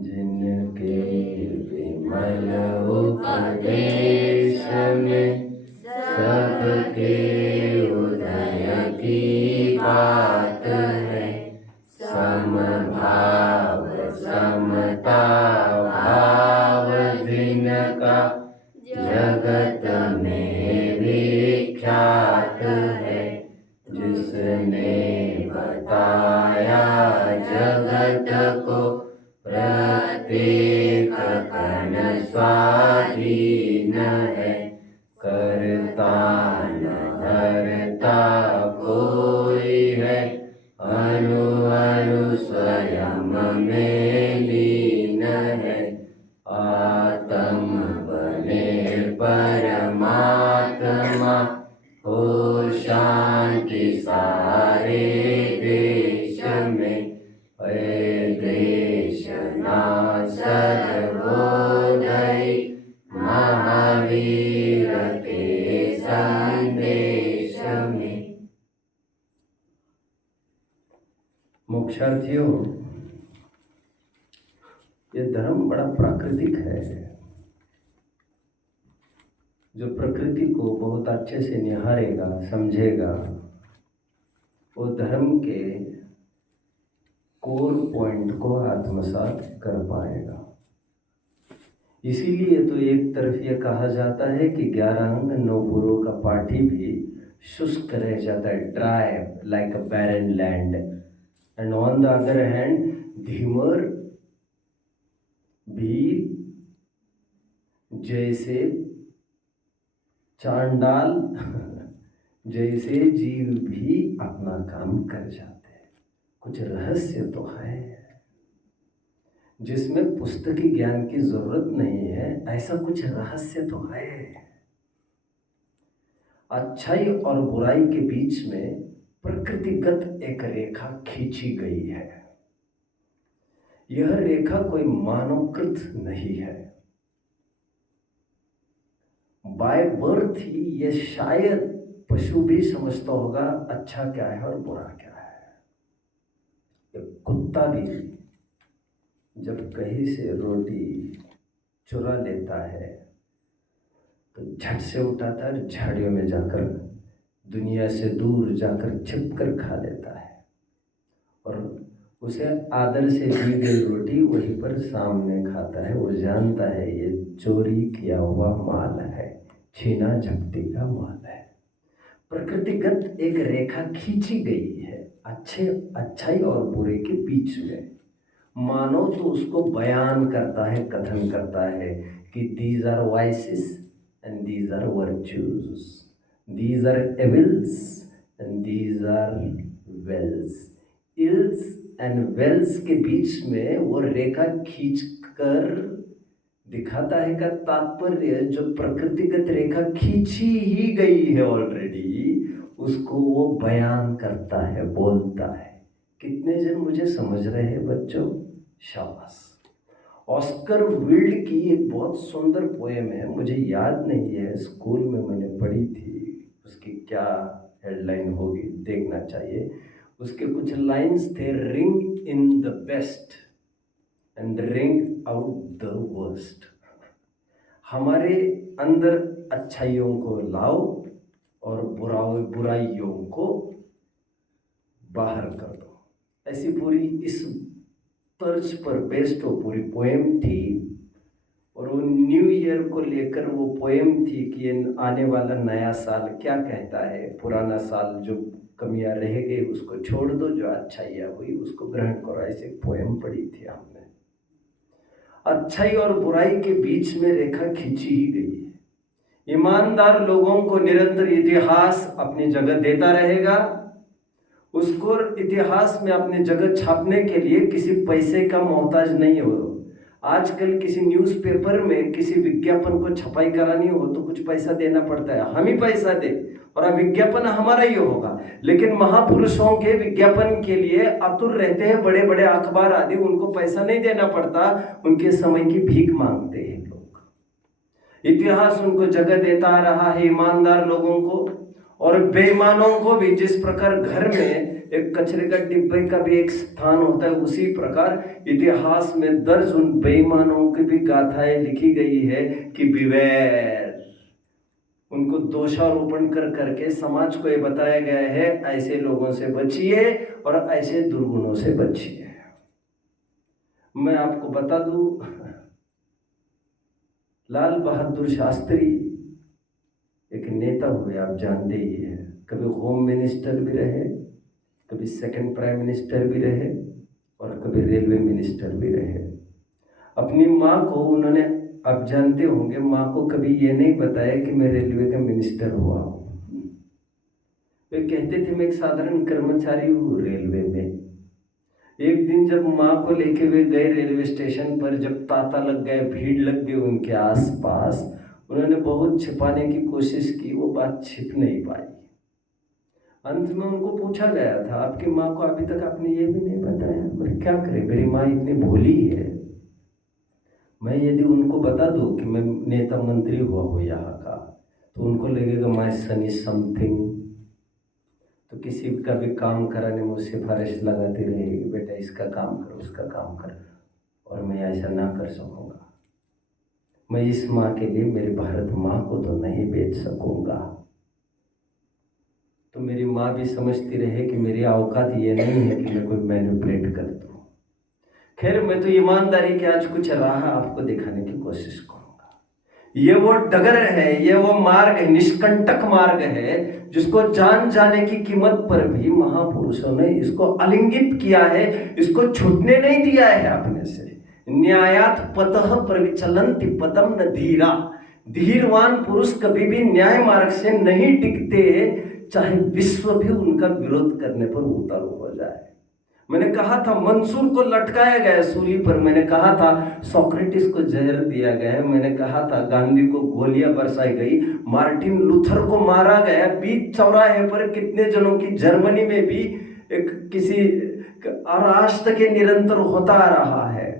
जिनके विमल उपदेश में सबके उदय की बात है। समभाव समता भाव जिनका जगत में विख्यात है। जिसने बताया जगत को प्रत्येक कण स्वाधीन है। करता न हरता कोई है, अणु अणु स्वयं में लीन है। आत्म बने परमात्मा हो शांति सारे देश में। देश ना सर्वोदय महावीर के संदेश में। मोक्षार्थियों, ये धर्म बड़ा प्राकृतिक है। जो प्रकृति को बहुत अच्छे से निहारेगा, समझेगा, वो धर्म के कोर पॉइंट को आत्मसात कर पाएगा। इसीलिए तो एक तरफ ये कहा जाता है कि 11 अंग 9 पुरों का पाठी भी शुष्क रह जाता है, dry like a barren land. And on the other hand धीमर भी जैसे चांडाल जैसे जीव भी अपना काम कर जाते हैं। कुछ रहस्य तो है जिसमें पुस्तकी ज्ञान की जरूरत नहीं है, ऐसा कुछ रहस्य तो है। अच्छाई और बुराई के बीच में प्रकृतिगत एक रेखा खींची गई है। यह रेखा कोई मानवकृत नहीं है। बाय बर्थ ही ये शायद पशु भी समझता होगा अच्छा क्या है और बुरा क्या है। ये कुत्ता भी जब कहीं से रोटी चुरा लेता है तो झट से उठाता है, झाड़ियों में जाकर दुनिया से दूर जाकर छिपकर खा लेता है। और उसे आदर से दी गई रोटी वहीं पर सामने खाता है। वो जानता है ये चोरी किया हुआ माल है, छीना झपटी का माल है। प्रकृतिगत एक रेखा खींची गई है अच्छाई और बुरे के बीच में। मानव तो उसको बयान करता है, कथन करता है कि these are vices and these are virtues, these are evils and these are wells. Ills and wells के बीच में वो रेखा खींचकर दिखाता है का तात्पर्य जो प्रकृतिगत रेखा खींची ही गई है ऑलरेडी, उसको वो बयान करता है, बोलता है। कितने जन मुझे समझ रहे हैं बच्चों? शाबाश। ऑस्कर विल्ड की एक बहुत सुंदर पोएम है, मुझे याद नहीं है, स्कूल में मैंने पढ़ी थी। उसकी क्या हेडलाइन होगी देखना चाहिए। उसके कुछ लाइंस थे, ring in the best and ring out the worst. हमारे अंदर अच्छाइयों को लाओ और बुराइयों को बाहर कर दो। ऐसी पूरी इस तर्ज पर बेस्ड वो पूरी पोएम थी। और वो न्यू ईयर को लेकर वो पोएम थी कि आने वाला नया साल क्या कहता है। पुराना साल जो कमियां रह गई उसको छोड़ दो, जो अच्छाइयाँ हुई उसको ग्रहण करो। ऐसी पोएम पढ़ी थी हमने। अच्छाई और बुराई के बीच में रेखा खींची ही गई है। ईमानदार लोगों को निरंतर इतिहास अपनी जगह देता रहेगा। उसको इतिहास में अपनी जगह छापने के लिए किसी पैसे का मोहताज नहीं हो। आजकल किसी न्यूज़पेपर में किसी विज्ञापन को छपाई करानी हो तो कुछ पैसा देना पड़ता है, हम ही पैसा दे और विज्ञापन हमारा ही होगा। लेकिन महापुरुषों के विज्ञापन के लिए आतुर रहते हैं बड़े बड़े अखबार आदि, उनको पैसा नहीं देना पड़ता, उनके समय की भीख मांगते हैं लोग। इतिहास उनको जगह देता रहा है, ईमानदार लोगों को और बेईमानों को भी। जिस प्रकार घर में एक कचरे का डिब्बे का भी एक स्थान होता है, उसी प्रकार इतिहास में दर्ज उन बेईमानों की भी गाथाएं लिखी गई है कि बिवेर, उनको दोषारोपण कर करके समाज को ये बताया गया है ऐसे लोगों से बचिए और ऐसे दुर्गुणों से बचिए। मैं आपको बता दूं, लाल बहादुर शास्त्री एक नेता हुए, आप जानते ही हैं। कभी होम मिनिस्टर भी रहे, कभी सेकंड प्राइम मिनिस्टर भी रहे और कभी रेलवे मिनिस्टर भी रहे। अपनी माँ को उन्होंने, आप जानते होंगे, माँ को कभी ये नहीं बताया कि मैं रेलवे का मिनिस्टर हुआ हूँ। वे कहते थे मैं एक साधारण कर्मचारी हूँ रेलवे में। एक दिन जब माँ को लेके वे गए रेलवे स्टेशन पर, जब तांता लग गए, भीड़ लग गई उनके आसपास, उन्होंने बहुत छिपाने की कोशिश की, वो बात छिप नहीं पाई। अंत में उनको पूछा गया था आपकी माँ को अभी तक आपने ये भी नहीं बताया। मैं क्या करें, मेरी माँ इतनी भोली है, मैं यदि उनको बता दूं कि मैं नेता मंत्री हुआ हूँ यहाँ का, तो उनको लगेगा माय सन इज समथिंग, तो किसी का भी काम कराने में सिफारिश लगाती रहेगी, बेटा इसका काम कर, उसका काम कर, और मैं ऐसा ना कर सकूँगा। मैं इस माँ के लिए मेरी भारत माँ को तो नहीं बेच सकूँगा। तो मेरी माँ भी समझती रहे कि मेरी औकात ये नहीं है कि मैं कोई मैनिपुलेट कर दूँ। खैर, मैं तो ईमानदारी के आज कुछ राह आपको दिखाने की कोशिश करूँगा। ये वो डगर है, ये वो मार्ग है, निष्कंटक मार्ग है, जिसको जान जाने की कीमत पर भी महापुरुषों ने इसको आलिंगित किया है, इसको छूटने नहीं दिया है अपने से। न्यायात पतः प्रविचलन्ति पदम न धीरा, धीरवान पुरुष कभी भी न्याय मार्ग से नहीं टिकते, चाहे विश्व भी उनका विरोध करने पर उतारू हो जाए। मैंने कहा था मंसूर को लटकाया गया सूली पर, मैंने कहा था सोक्रेटिस को जहर दिया गया, मैंने कहा था गांधी को गोलियां बरसाई गई, मार्टिन लूथर को मारा गया, बीच चौराहे पर कितने जनों की, जर्मनी में भी एक किसी अराष्ट्र के निरंतर होता रहा है,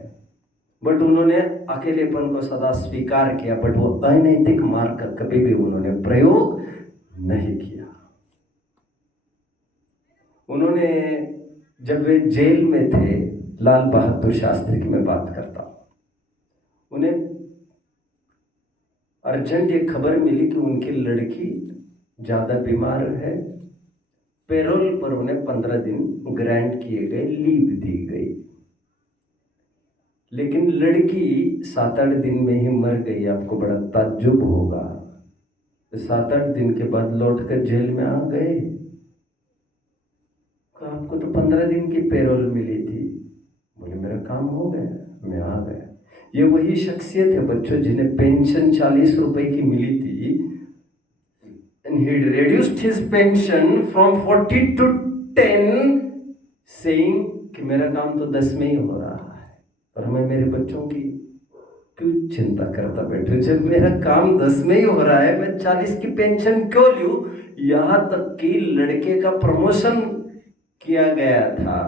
बट उन्होंने अकेलेपन को सदा स्वीकार किया, बट वो अनैतिक मार्ग का कभी भी उन्होंने प्रयोग नहीं किया। उन्होंने, जब वे जेल में थे, लाल बहादुर शास्त्री की मैं बात करता हूँ, उन्हें अर्जेंट एक खबर मिली कि उनकी लड़की ज़्यादा बीमार है। पेरोल पर उन्हें 15 दिन ग्रांट किए गए, लीव दी गई, लेकिन लड़की 7-8 दिन में ही मर गई। आपको बड़ा ताज्जुब होगा, 7-8 दिन के बाद लौटकर जेल में आ गए। आपको तो 15 दिन की पेरोल मिली थी। बोले मेरा काम हो गया, मैं आ गया। ये वही शख्सियत है बच्चों जिन्हें पेंशन 40 रुपए की मिली थी, and he reduced his pension from 40 to 10, saying कि मेरा काम तो 10 में ही हो रहा है और मैं मेरे बच्चों की क्यों चिंता करता बैठूं, जब मेरा काम 10 में ही हो रहा है, मैं 40 की पेंशन क्यों लूं। यहाँ तक कि लड़के का प्रमोशन किया गया था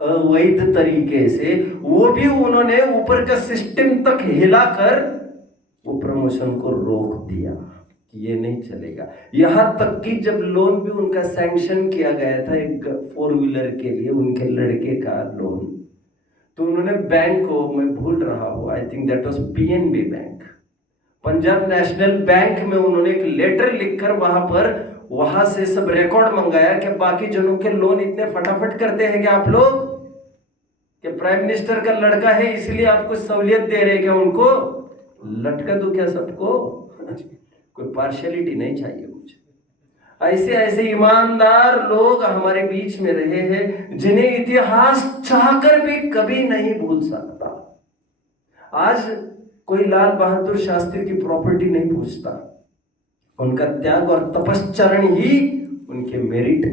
अवैध तरीके से, वो भी उन्होंने ऊपर का सिस्टम तक हिलाकर वो प्रमोशन को रोक दिया कि ये नहीं चलेगा। यहाँ तक कि जब लोन भी उनका सैंक्शन किया गया था एक 4 व्हीलर के लिए, उनके लड़के का लोन, तो उन्होंने बैंक को, मैं भूल रहा हूँ, I think that was PNB bank, Punjab national bank में उन्होंने एक लेटर लिखकर वहां से सब रिकॉर्ड मंगाया कि बाकी जनों के लोन इतने फटाफट करते हैं कि आप लोग, कि प्राइम मिनिस्टर का लड़का है इसलिए आपको सहूलियत दे रहे हैं, क्या उनको लटका दो क्या सबको? कोई पार्शियलिटी नहीं चाहिए मुझे। ऐसे ऐसे ईमानदार लोग हमारे बीच में रहे हैं जिन्हें इतिहास चाहकर भी कभी नहीं भूल सकता। आज कोई लाल बहादुर शास्त्री की प्रॉपर्टी नहीं पूछता, उनका त्याग और तपश्चरण ही उनके मेरिट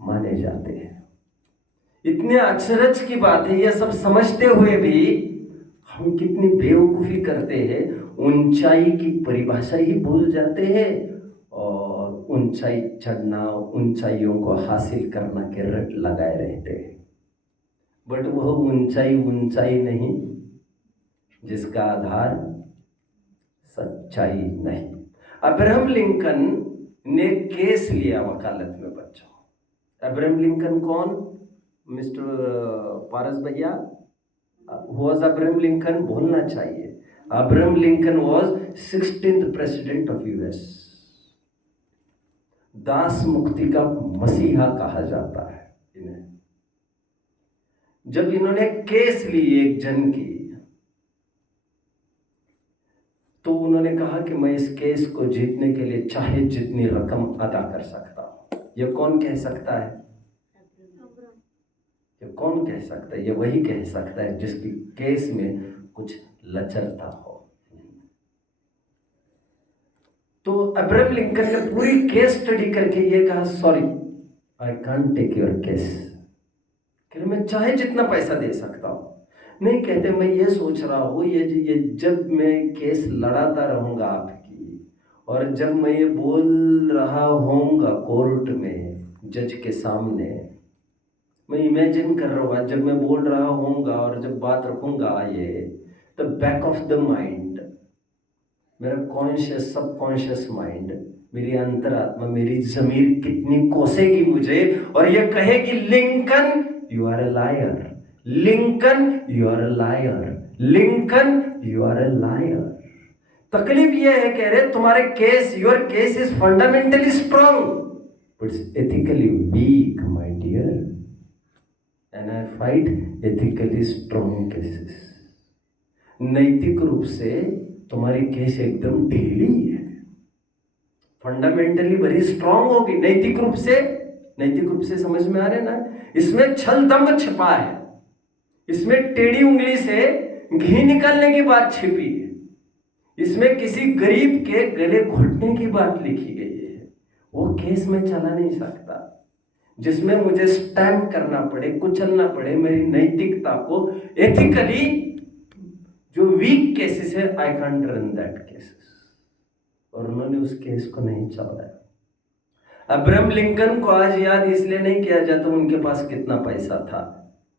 माने जाते हैं। इतने अचरज की बात है, यह सब समझते हुए भी हम कितनी बेवकूफी करते हैं, ऊंचाई की परिभाषा ही भूल जाते हैं और ऊंचाई चढ़ना, ऊंचाइयों को हासिल करना के रट लगाए रहते हैं। बट वह ऊंचाई नहीं जिसका आधार सच्चाई नहीं। अब्राहम लिंकन ने केस लिया वकालत में बच्चों, अब्राहम लिंकन कौन? मिस्टर पारस भैया, वॉज अब्राहम लिंकन बोलना चाहिए। Abraham Lincoln was 16th president of US. दास मुक्ति का मसीहा कहा जाता है इन्हें। जब इन्होंने केस ली एक जन की, तो उन्होंने कहा कि मैं इस केस को जीतने के लिए चाहे जितनी रकम अदा कर सकता हूं। ये कौन कह सकता है? ये कौन कह सकता है? ये वही कह सकता है जिसकी केस में कुछ लचरता हो। तो अब्राहम लिंकन ने पूरी केस स्टडी करके ये कहा, sorry I can't take your case, कि मैं चाहे जितना पैसा दे सकता हूं। नहीं, कहते मैं ये सोच रहा हूँ ये जब मैं केस लड़ाता रहूंगा आपकी, और जब मैं ये बोल रहा होऊंगा कोर्ट में जज के सामने, मैं इमेजिन कर रहा हूँ जब मैं बोल रहा होऊंगा और जब बात रखूंगा, ये the back of the mind, मेरा कॉन्शियस सबकॉन्शियस माइंड, मेरी अंतरात्मा, मेरी जमीर कितनी कोसेगी मुझे और ये कहेगी Lincoln you are a liar, Lincoln you are a liar, Lincoln you are a liar. तकलीफ यह है, कह रहे तुम्हारे case, your case is fundamentally strong but it's ethically weak my dear, and I fight ethically strong cases. नैतिक रूप से तुम्हारी केस एकदम ढीली है, फंडामेंटली बड़ी स्ट्रांग होगी। नैतिक रूप से समझ में आ रहे ना? इसमें छल दंभ छिपा है, इसमें टेढ़ी उंगली से घी निकालने की बात छिपी है, इसमें किसी गरीब के गले घोटने की बात लिखी गई है। वो केस में चला नहीं सकता जिसमें मुझे स्टैम्प करना पड़े, कुचलना पड़े मेरी नैतिकता को। एथिकली जो वीक केसेस है, I can't run that cases. और उन्होंने उस केस को नहीं चलाया। अब्राहम लिंकन को आज याद इसलिए नहीं किया जाता उनके पास कितना पैसा था,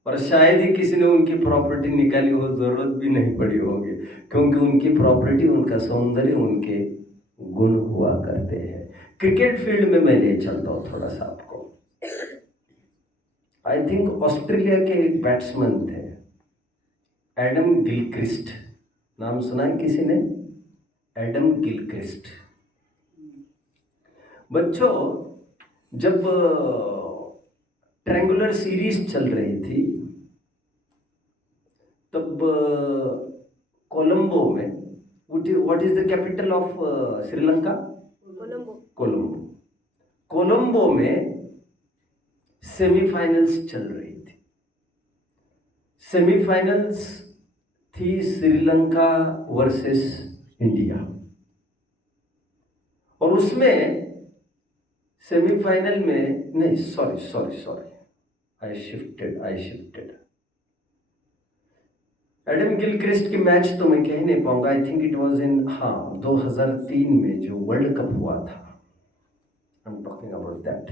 और शायद ही किसी ने उनकी प्रॉपर्टी निकाली हो, जरूरत भी नहीं पड़ी होगी, क्योंकि उनकी प्रॉपर्टी, उनका सौंदर्य, उनके गुण हुआ करते हैं। क्रिकेट फील्ड में मैं ले चलता हूँ थोड़ा सा आपको। आई थिंक ऑस्ट्रेलिया के एक बैट्समैन थे, एडम गिलक्रिस्ट, नाम सुना है किसी ने? Adam Gilchrist. बच्चों, जब ट्रायंगुलर सीरीज चल रही थी तब कोलंबो में, what is the capital of Sri Lanka? Colombo में सेमीफाइनल्स चल रही थी। सेमीफाइनल्स थी श्रीलंका वर्सेस इंडिया, और उसमें सेमीफाइनल में, नहीं sorry I shifted. Adam Gilchrist की मैच तो मैं कह नहीं पाऊंगा। I think it was in 2003 में जो वर्ल्ड कप हुआ था, I am talking about that.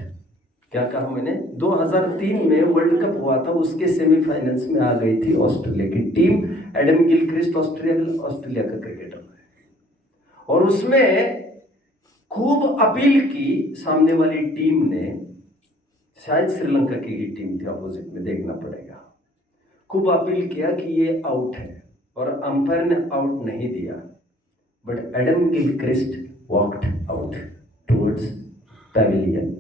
क्या कहा मैंने? 2003 में वर्ल्ड कप हुआ था, उसके सेमीफाइनल्स में आ गई थी ऑस्ट्रेलिया की टीम। एडम गिलक्रिस्ट ऑस्ट्रेलिया का क्रिकेटर है, और उसमें खूब अपील की सामने वाली टीम ने, शायद श्रीलंका की ही टीम थी, अपोजिट में देखना पड़ेगा। खूब अपील किया कि ये आउट है, और अंपायर ने आउट नहीं दिया, but Adam Gilchrist walked out towards pavilion.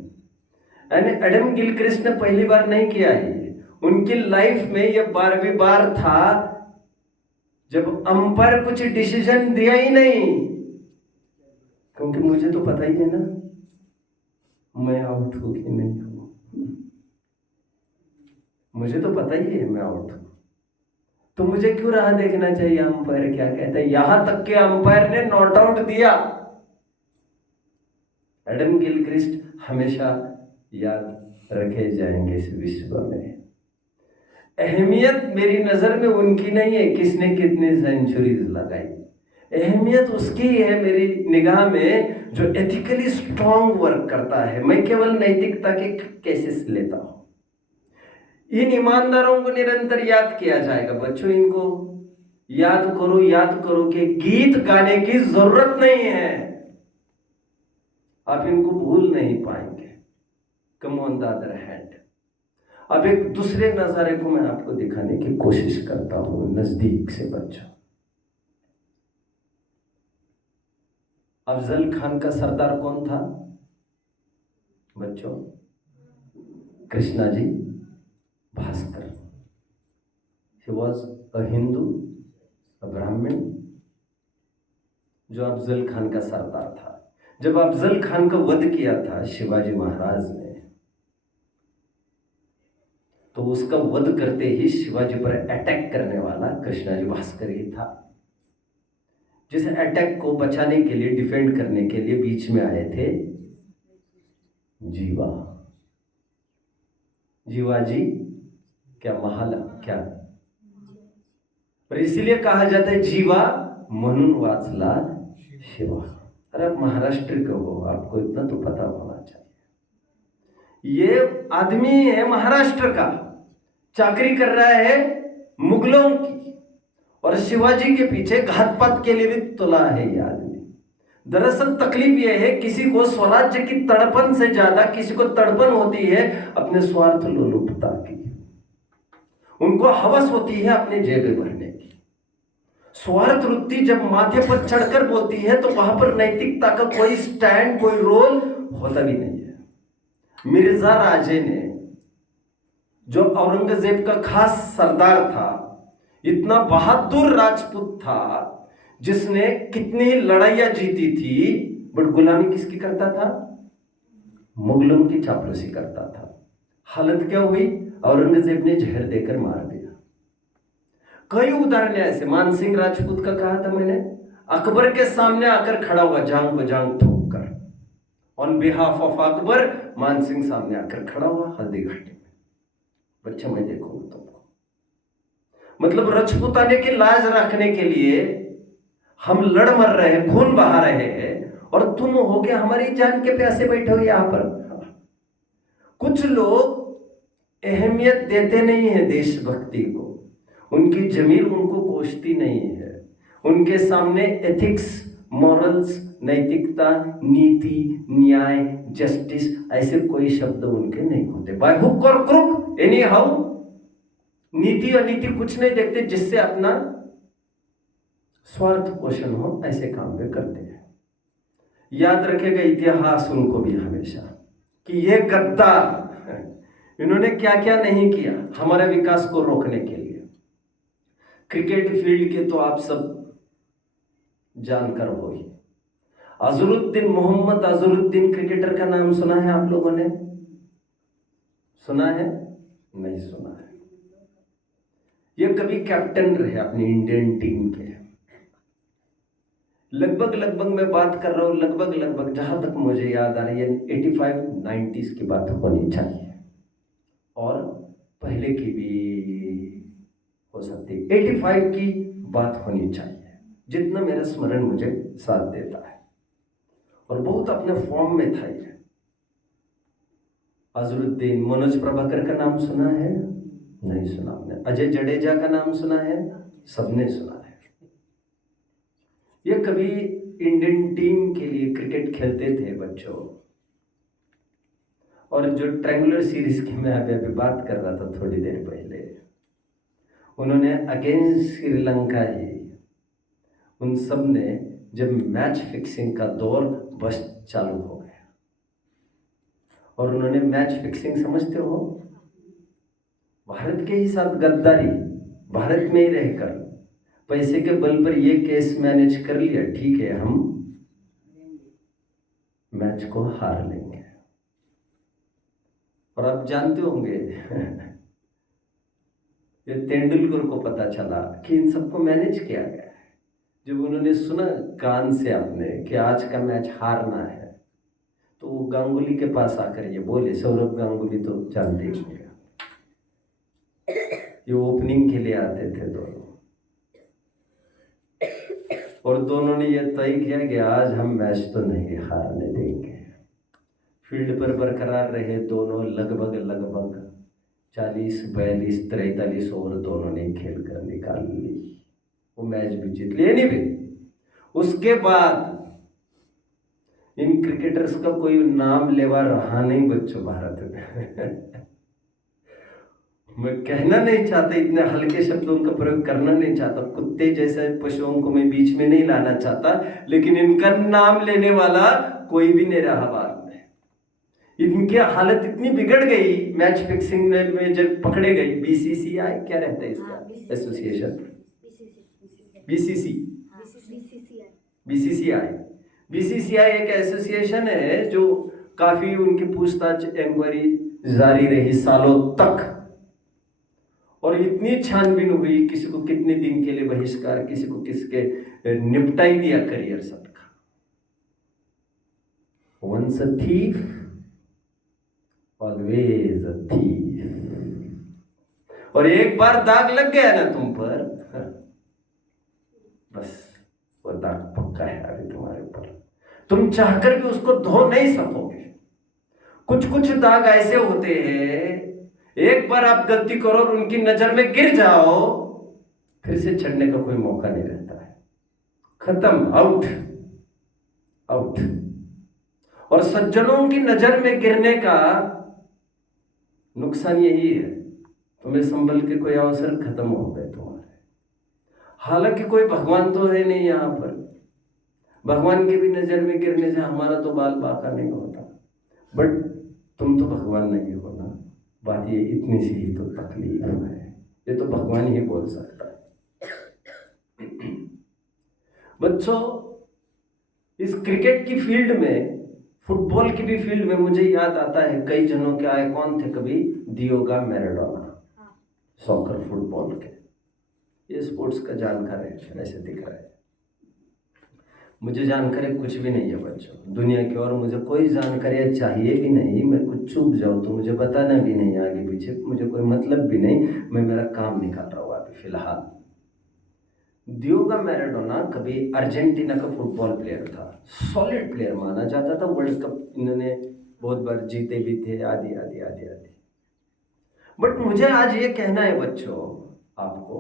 And Adam Gilchrist ने पहली बार नहीं किया है, उनकी लाइफ में यह 12वीं बार था जब अंपायर कुछ डिसीजन दिया ही नहीं, क्योंकि मुझे तो पता ही है ना मैं आउट हूं कि नहीं हूं, मुझे तो पता ही है मैं आउट हूं, तो मुझे क्यों राह देखना चाहिए अंपायर क्या कहता है। यहां तक के अंपायर ने नॉट आउट दिया। एडम गिलक्रिस्ट हमेशा याद रखे जाएंगे इस विश्व में। अहमियत मेरी नजर में उनकी नहीं है किसने कितनी सेंचुरीज लगाई, अहमियत उसकी है मेरी निगाह में जो एथिकली स्ट्रांग वर्क करता है। मैं केवल नैतिकता के केसेस लेता हूं। इन ईमानदारों को निरंतर याद किया जाएगा। बच्चों, इनको याद करो कि गीत गाने की जरूरत नहीं है, आप इनको भूल नहीं पाएंगे। Come on the other hand. अब एक दूसरे नजारे को मैं आपको दिखाने की कोशिश करता हूं नजदीक से बच्चों। अफजल खान का सरदार कौन था बच्चों? Krishnaji Bhaskar. He was a Hindu, a Brahmin, जो अफजल खान का सरदार था। जब अफजल खान का वध किया था शिवाजी महाराज ने, तो उसका वध करते ही शिवाजी पर अटैक करने वाला कृष्णाजी भास्कर ही था। जिस अटैक को बचाने के लिए, डिफेंड करने के लिए बीच में आए थे जीवा। जीवाजी क्या महाल क्या, पर इसीलिए कहा जाता है जीवा म्हणून वाचला शिवा। अरे आप महाराष्ट्र के हो, आपको इतना तो पता होना चाहिए। ये आदमी है महाराष्ट्र का, चाकरी कर रहा है मुगलों की, और शिवाजी के पीछे घातपात के लिए भी तुला है ये आदमी। दरअसल तकलीफ यह है, किसी को स्वराज्य की तड़पन से ज्यादा किसी को तड़पन होती है अपने स्वार्थ लोलुपता की। उनको हवस होती है अपने जेबें भरने की। स्वार्थ वृत्ति जब माथे पर चढ़कर बोलती है तो वहां पर नैतिकता का कोई स्टैंड, कोई रोल होता भी नहीं है। मिर्जा राजे ने, जो औरंगजेब का खास सरदार था, इतना बहादुर राजपूत था जिसने कितनी लड़ाइयां जीती थी, बट गुलामी किसकी करता था? मुगलों की चापलूसी करता था। हालत क्या हुई? औरंगजेब ने जहर देकर मार दिया। कई उदाहरण ऐसे, मानसिंह राजपूत का कहा था मैंने, अकबर के सामने आकर खड़ा हुआ जांग को जांग ठोक कर, on behalf of Akbar Mansingh सामने आकर खड़ा हुआ हल्दी घाटी में। बच्चा मैं देखूंगा तुमको। मतलब राजपूताने की लाज रखने के लिए हम लड़ मर रहे हैं, खून बहा रहे हैं, और तुम हो गया हमारी जान के प्यासे बैठे हो यहां पर। कुछ लोग अहमियत देते नहीं है देशभक्ति को, उनकी जमीर उनको कोसती नहीं है। उनके सामने एथिक्स, मॉरल्स, नैतिकता, नीति, न्याय, जस्टिस ऐसे कोई शब्द उनके नहीं होते। बाय हुक और क्रुक एनी हाउ, नीति अनीति कुछ नहीं देखते जिससे अपना स्वार्थ पोषण हो, ऐसे काम वे करते हैं। याद रखेगा इतिहास उनको भी हमेशा कि ये गद्दार, इन्होंने क्या क्या नहीं किया हमारे विकास को रोकने के लिए। क्रिकेट फील्ड के तो आप सब जानकर हो ही। अजरुद्दीन, मोहम्मद अजरुद्दीन क्रिकेटर का नाम सुना है आप लोगों ने? सुना है? नहीं सुना है। ये कभी कैप्टन रहे अपनी इंडियन टीम के। लगभग मैं बात कर रहा हूं, लगभग जहां तक मुझे याद आ रही है 85-90s की बात होनी चाहिए, और पहले की भी हो सकती है। 85 की बात होनी चाहिए, जितना मेरा स्मरण मुझे साथ देता है, और बहुत अपने फॉर्म में था ये। अजरुद्दीन, मनोज प्रभाकर का नाम सुना है? नहीं सुना आपने। अजय जडेजा का नाम सुना है? सबने सुना है। ये कभी इंडियन टीम के लिए क्रिकेट खेलते थे बच्चों, और जो ट्रायंगुलर सीरीज की मैं अभी बात कर रहा था थोड़ी देर पहले, उन्होंने अगेंस्ट श्रीलंका ही, उन सब ने जब मैच फिक्सिंग का दौर बस चालू हो गया, और उन्होंने मैच फिक्सिंग समझते हो, भारत के ही साथ गद्दारी, भारत में ही रहकर पैसे के बल पर ये केस मैनेज कर लिया, ठीक है हम मैच को हार लेंगे। और आप जानते होंगे ये तेंदुलकर को पता चला कि इन सबको मैनेज किया गया है। जब उन्होंने सुना कान से अपने कि आज का मैच हारना है, तो वो गांगुली के पास आकर ये बोले, सौरभ गांगुली तो जानते ही होंगे, ये ओपनिंग के लिए आते थे दोनों, और दोनों ने यह तय किया कि आज हम मैच तो नहीं हारने देंगे। फील्ड पर बरकरार रहे दोनों, लगभग 40, 42, 43 ओवर दोनों ने खेल कर निकाल ली, वो मैच भी जीत लिए। नहीं भी उसके बाद इन इन क्रिकेटर्स का कोई नाम लेवा रहा नहीं बच्चों भारत में। मैं कहना नहीं चाहता, इतने हल्के शब्दों का प्रयोग करना नहीं चाहता, कुत्ते जैसे पशुओं को मैं बीच में नहीं लाना चाहता, लेकिन इनका नाम लेने वाला कोई भी नहीं रहा बाद में। इनकी हालत इतनी बिगड़ गई मैच फिक्सिंग में जब पकड़े गई। बीसीसीआई क्या रहता है इसका एसोसिएशन, बीसीसीआई एक एसोसिएशन है जो काफी उनकी पूछताछ इंक्वायरी जारी रही सालों तक, और इतनी छानबीन हुई, किसी को कितने दिन के लिए बहिष्कार, किसी को किसके निपटाई दिया करियर सबका। Once a thief always a thief. और एक बार दाग लग गया ना तुम पर, बस वो दाग पक्का है अभी तुम्हारे ऊपर, तुम चाहकर भी उसको धो नहीं सकोगे। कुछ कुछ दाग ऐसे होते हैं, एक बार आप गलती करो और उनकी नजर में गिर जाओ, फिर से चढ़ने का कोई मौका नहीं रहता है, खत्म, आउट आउट। और सज्जनों की नजर में गिरने का नुकसान यही है, तुम्हें संभल के कोई अवसर खत्म हो गए तुम्हारे। हालांकि कोई भगवान तो है नहीं यहाँ पर, भगवान की भी नजर में गिरने से हमारा तो बाल बाका नहीं होता, बट तुम तो भगवान नहीं हो ना। बात ये इतनी सी ही तो तकलीफ है, ये तो भगवान ही बोल सकता है। बच्चों, इस क्रिकेट की फील्ड में, फुटबॉल की भी फील्ड में मुझे याद आता है कई जनों के आइकॉन थे कभी, डिएगो मैराडोना, सॉकर फुटबॉल के, ये स्पोर्ट्स का जानकार है, ऐसे दिख रहा है। मुझे जानकारी कुछ भी नहीं है बच्चों दुनिया की, और मुझे कोई जानकारी चाहिए भी नहीं। मैं कुछ चूक जाऊँ तो मुझे बताना भी नहीं आगे पीछे, मुझे कोई मतलब भी नहीं, मैं मेरा काम निकाल रहा हूँ अभी फिलहाल। डिएगो मैराडोना कभी अर्जेंटीना का फुटबॉल प्लेयर था, सॉलिड प्लेयर माना जाता था, वर्ल्ड कप इन्होंने बहुत बार जीते भी थे, आदि आदि आदि आदि। बट मुझे आज ये कहना है बच्चों आपको,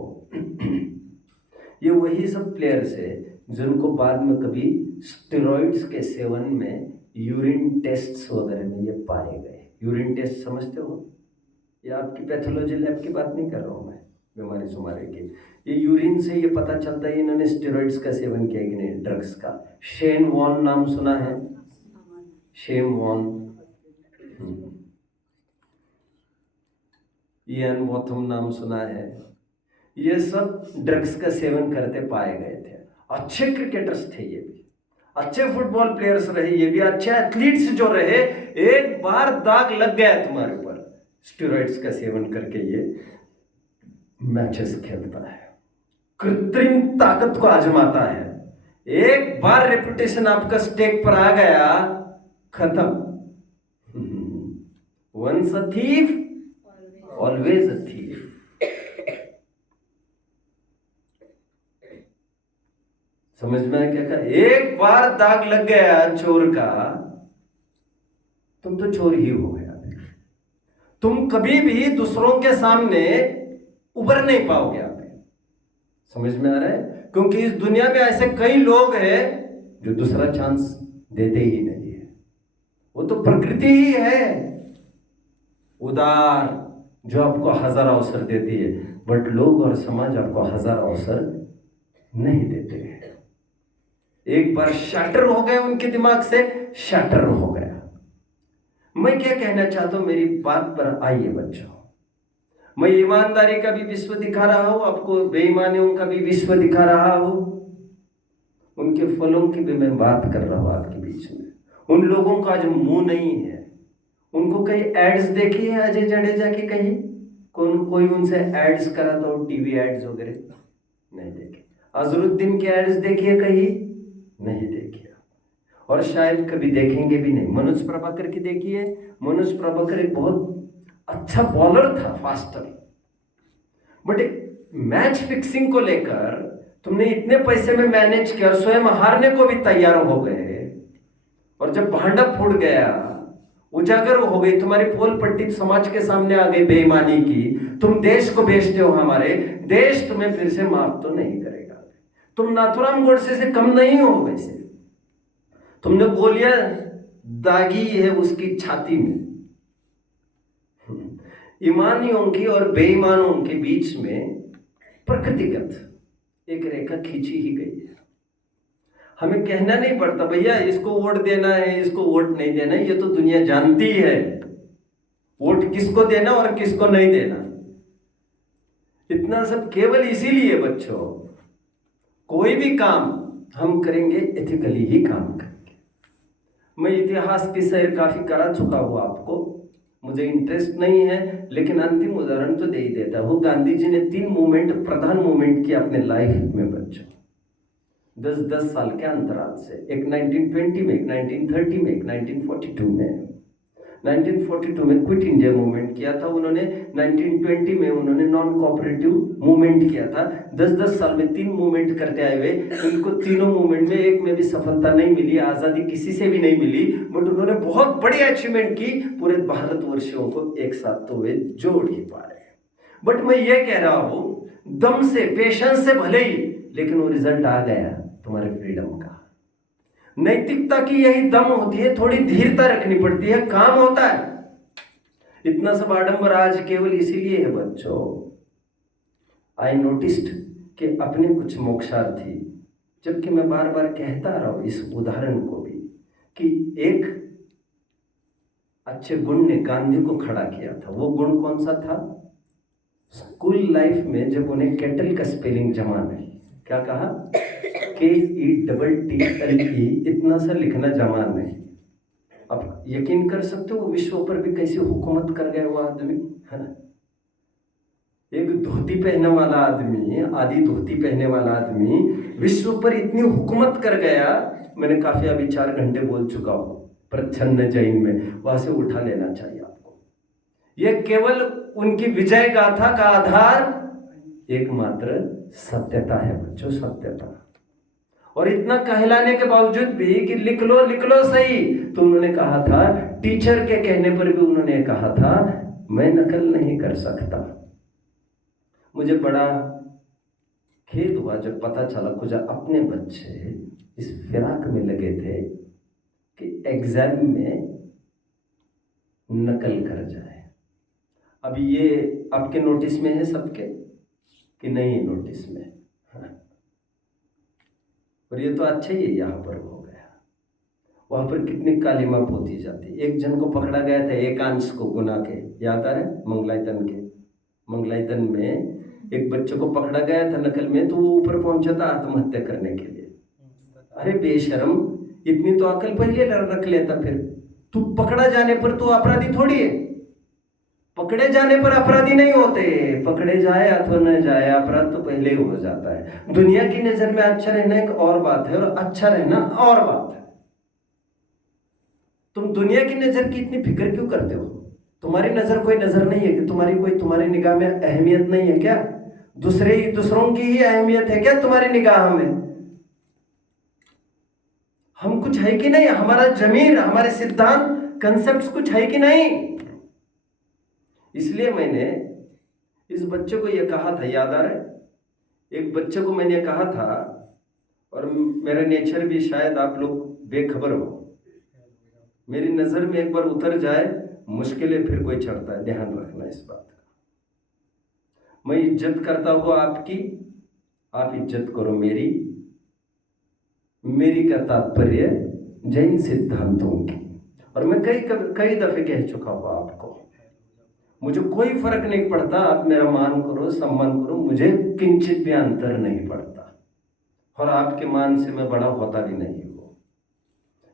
ये वही सब प्लेयर्स है जिनको बाद में कभी स्टेरॉइड्स के सेवन में यूरिन टेस्ट्स वगैरह में ये पाए गए। यूरिन टेस्ट समझते हो, ये आपकी पैथोलॉजी लैब की बात नहीं कर रहा हूँ मैं, बीमारी सुमारी की। ये यूरिन से ये पता चलता है इन्होंने स्टेरॉइड्स का सेवन किया कि नहीं, ड्रग्स का। शेन वॉन नाम सुना है, शेन वॉन, इयान बॉथम नाम सुना है, ये सब ड्रग्स का सेवन करते पाए गए थे। अच्छे क्रिकेटर्स थे ये भी, अच्छे फुटबॉल प्लेयर्स रहे ये भी, अच्छे एथलीट्स जो रहे, एक बार दाग लग गया तुम्हारे ऊपर स्टेरॉइड्स का सेवन करके, ये मैचेस खेलता है, कृत्रिम ताकत को आजमाता है, एक बार रेपुटेशन आपका स्टेक पर आ गया, खत्म। Once a thief always a thief. समझ में आया क्या कहा? एक बार दाग लग गया चोर का, तुम तो चोर ही हो गया, तुम कभी भी दूसरों के सामने उभर नहीं पाओगे आप। समझ में आ रहा है? क्योंकि इस दुनिया में ऐसे कई लोग हैं जो दूसरा चांस देते ही नहीं है, वो तो प्रकृति ही है उदार, जो आपको 1000 अवसर देती है, बट लोग और समाज आपको 1000 अवसर नहीं देते हैं। एक बार शटर हो गए उनके दिमाग से, शटर हो गया। मैं क्या कहना चाहता हूं, मेरी बात पर आइए बच्चों। मैं ईमानदारी का भी विश्व दिखा रहा हूं आपको, बेईमानियों का भी विश्व दिखा रहा हूं, उनके फलों की भी मैं बात कर रहा हूं आपके बीच में। उन लोगों का जो मुंह नहीं है, उनको कई एड्स देखी है अजय जडेजा की, कहीं कोई उनसे एड्स करा तो टीवी एड्स वगैरह नहीं देखे। अजरुद्दीन के एड्स देखिए कहीं, नहीं देखिए, और शायद कभी देखेंगे भी नहीं। मनोज प्रभाकर की देखिए, मनोज प्रभाकर एक बहुत अच्छा बॉलर था, फास्टर, बट एक मैच फिक्सिंग को लेकर तुमने इतने पैसे में मैनेज किया, स्वयं हारने को भी तैयार हो गए, और जब भांडा फूट गया, उजागर हो गई, तुम्हारी पोल पट्टी समाज के सामने आ गई बेईमानी की, तुम देश को बेचते हो, हमारे देश तुम्हें फिर से माफ तो नहीं करेगा। तुम नाथुराम गोडसे से कम नहीं हो, वैसे तुमने गोलियां दागी है उसकी छाती में। ईमानियों की और बेईमानों के बीच में प्रकृतिगत एक रेखा खींची ही गई है। हमें कहना नहीं पड़ता भैया इसको वोट देना है, इसको वोट नहीं देना है, ये तो दुनिया जानती है वोट किसको देना और किसको नहीं देना। इतना सब केवल इसीलिए बच्चों, कोई भी काम हम करेंगे एथिकली ही काम करेंगे। मैं इतिहास की सैर काफी करा चुका हूं आपको, मुझे इंटरेस्ट नहीं है, लेकिन अंतिम उदाहरण तो दे ही देता हूँ। गांधी जी ने 3 मूवमेंट, प्रधान मूवमेंट किए अपने लाइफ में बच्चों, 10-10 साल के अंतराल से। एक 1920 में, एक 1930 में, एक 1942 में। 1942 में क्विट इंडिया मूवमेंट किया था उन्होंने, 1920 में उन्होंने नॉन कोऑपरेटिव मूवमेंट किया था। 10-10 साल में 3 मूवमेंट करते आए हुए, उनको तीनों मूवमेंट में एक में भी सफलता नहीं मिली, आज़ादी किसी से भी नहीं मिली, बट उन्होंने बहुत बड़ी अचीवमेंट की। पूरे भारतवर्षियों को एक साथ तो वे जोड़ ही पा रहे। बट मैं ये कह रहा हूं, दम से, पेशेंस से भले ही, लेकिन वो रिजल्ट आ गया तुम्हारे फ्रीडम का। नैतिकता की यही दम होती है, थोड़ी धीरता रखनी पड़ती है, काम होता है। इतना सब आडंबर आज केवल इसीलिए है बच्चों। आई नोटिस्ड कि अपने कुछ मोक्षार्थी, जबकि मैं बार बार कहता रहा हूं इस उदाहरण को भी, कि एक अच्छे गुण ने गांधी को खड़ा किया था। वो गुण कौन सा था? स्कूल लाइफ में जब उन्हें केटल का स्पेलिंग जमा नहीं, क्या कहा? KETTLE, इतना सा लिखना जमा नहीं। अब यकीन कर सकते हो विश्व पर भी कैसी हुकूमत कर गया वो आदमी, है ना? एक धोती पहनने वाला आदमी, आधी धोती पहनने वाला आदमी विश्व पर इतनी हुकूमत कर गया। मैंने काफी अभी 4 घंटे बोल चुका हूं प्रच्छन्न जैन में, वहां से उठा लेना चाहिए आपको। यह केवल उनकी विजय गाथा का आधार एकमात्र सत्यता है बच्चों, सत्यता। और इतना कहलाने के बावजूद भी कि लिख लो सही, तो उन्होंने कहा था, टीचर के कहने पर भी उन्होंने कहा था, मैं नकल नहीं कर सकता। मुझे बड़ा खेद हुआ जब पता चला कुछ अपने बच्चे इस फिराक में लगे थे कि एग्जाम में नकल कर जाए। अब ये आपके नोटिस में है सबके कि नहीं नोटिस में? हाँ। और ये तो अच्छा ही है, यहाँ पर हो गया। वहां पर कितनी कालिमा पोती जाती। एक जन को पकड़ा गया था एकांश को गुना के, याद आ रहा है? मंगलायतन में एक बच्चे को पकड़ा गया था नकल में, तो वो ऊपर पहुंचा था आत्महत्या करने के लिए। अरे बेशरम, इतनी तो अकल पहले रख लेता। फिर तू पकड़ा जाने पर तू अपराधी थोड़ी है। पकड़े जाने पर अपराधी नहीं होते, पकड़े जाए अथवा न जाए अपराध तो पहले ही हो जाता है। दुनिया की नजर में अच्छा रहना एक और बात है, और अच्छा रहना और बात है। तुम दुनिया की नजर की इतनी फिक्र क्यों करते हो? तुम्हारी नजर कोई नजर नहीं है कि तुम्हारी निगाह में अहमियत नहीं है क्या? दूसरों की ही अहमियत है क्या तुम्हारी निगाह में? हम कुछ है कि नहीं? हमारा जमीर, हमारे सिद्धांत, कंसेप्ट कुछ है कि नहीं? इसलिए मैंने इस बच्चे को यह कहा था, याद आ रहा है? एक बच्चे को मैंने कहा था, और मेरा नेचर भी शायद आप लोग बेखबर हो, मेरी नजर में एक बार उतर जाए मुश्किलें फिर कोई चढ़ता है, ध्यान रखना इस बात का। मैं इज्जत करता हूं आपकी, आप इज्जत करो मेरी का तात्पर्य जैन सिद्धांतों की। और मैं कई दफे कह चुका हूं आपको, मुझे कोई फर्क नहीं पड़ता, आप मेरा मान करो, सम्मान करो, मुझे किंचित भी अंतर नहीं पड़ता। और आपके मान से मैं बड़ा होता भी नहीं हूं,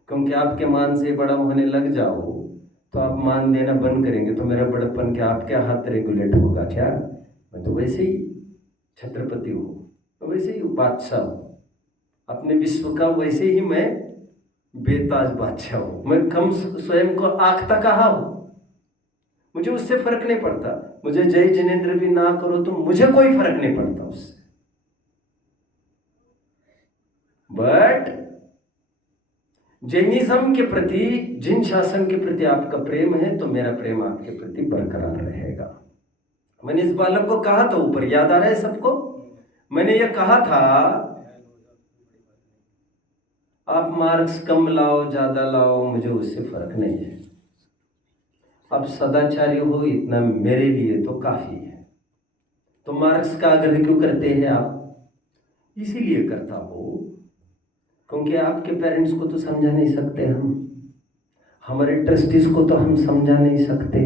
क्योंकि आपके मान से बड़ा होने लग जाओ तो आप मान देना बंद करेंगे, तो मेरा बड़प्पन क्या आपके हाथ रेगुलेट होगा क्या? मैं तो वैसे ही छत्रपति हूँ, तो वैसे ही बादशाह हूँ अपने विश्व का, वैसे ही मैं बेताज बादशाह हूँ। मैं कम स्वयं को आखता कहा हूँ, मुझे उससे फर्क नहीं पड़ता। मुझे जय जिनेंद्र भी ना करो तो मुझे कोई फर्क नहीं पड़ता उससे। बट जैनिज्म के प्रति, जिन शासन के प्रति आपका प्रेम है, तो मेरा प्रेम आपके प्रति बरकरार रहेगा। मैंने इस बालक को कहा था ऊपर, याद आ रहा है सबको? मैंने यह कहा था, आप मार्क्स कम लाओ ज़्यादा लाओ, मुझे उससे फर्क नहीं है। आप सदाचारी हो, इतना मेरे लिए तो काफ़ी है। तो मार्क्स का आग्रह क्यों करते हैं आप? इसीलिए करता हो क्योंकि आपके पेरेंट्स को तो समझा नहीं सकते हम, हमारे ट्रस्टीज को तो हम समझा नहीं सकते।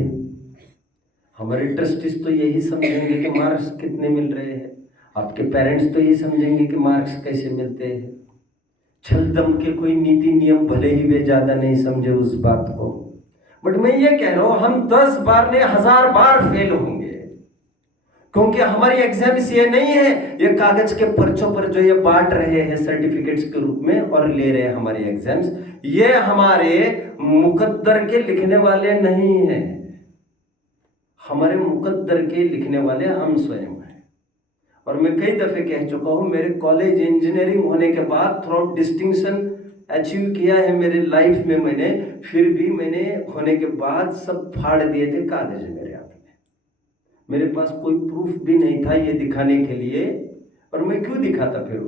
हमारे ट्रस्टीज तो यही समझेंगे कि मार्क्स कितने मिल रहे हैं, आपके पेरेंट्स तो यही समझेंगे कि मार्क्स कैसे मिलते हैं। छल दम के कोई नीति नियम भले ही वे ज़्यादा नहीं समझे उस बात को, बट मैं ये कह रहा हूं हम 10 बार नहीं 1000 बार फेल होंगे, क्योंकि हमारी एग्जाम्स ये नहीं है ये कागज के पर्चों पर जो ये बांट रहे हैं सर्टिफिकेट्स के रूप में और ले रहे हैं हमारी एग्जाम्स, ये हमारे मुकद्दर के लिखने वाले नहीं हैं। हमारे मुकद्दर के लिखने वाले हम स्वयं हैं। और मैं कई दफे कह चुका हूं, मेरे कॉलेज इंजीनियरिंग होने के बाद थ्रू डिस्टिंक्शन अचीव किया है मेरे लाइफ में मैंने, फिर भी मैंने होने के बाद सब फाड़ दिए थे कागज मेरे हाथ में। मेरे पास कोई प्रूफ भी नहीं था ये दिखाने के लिए, और मैं क्यों दिखाता फिर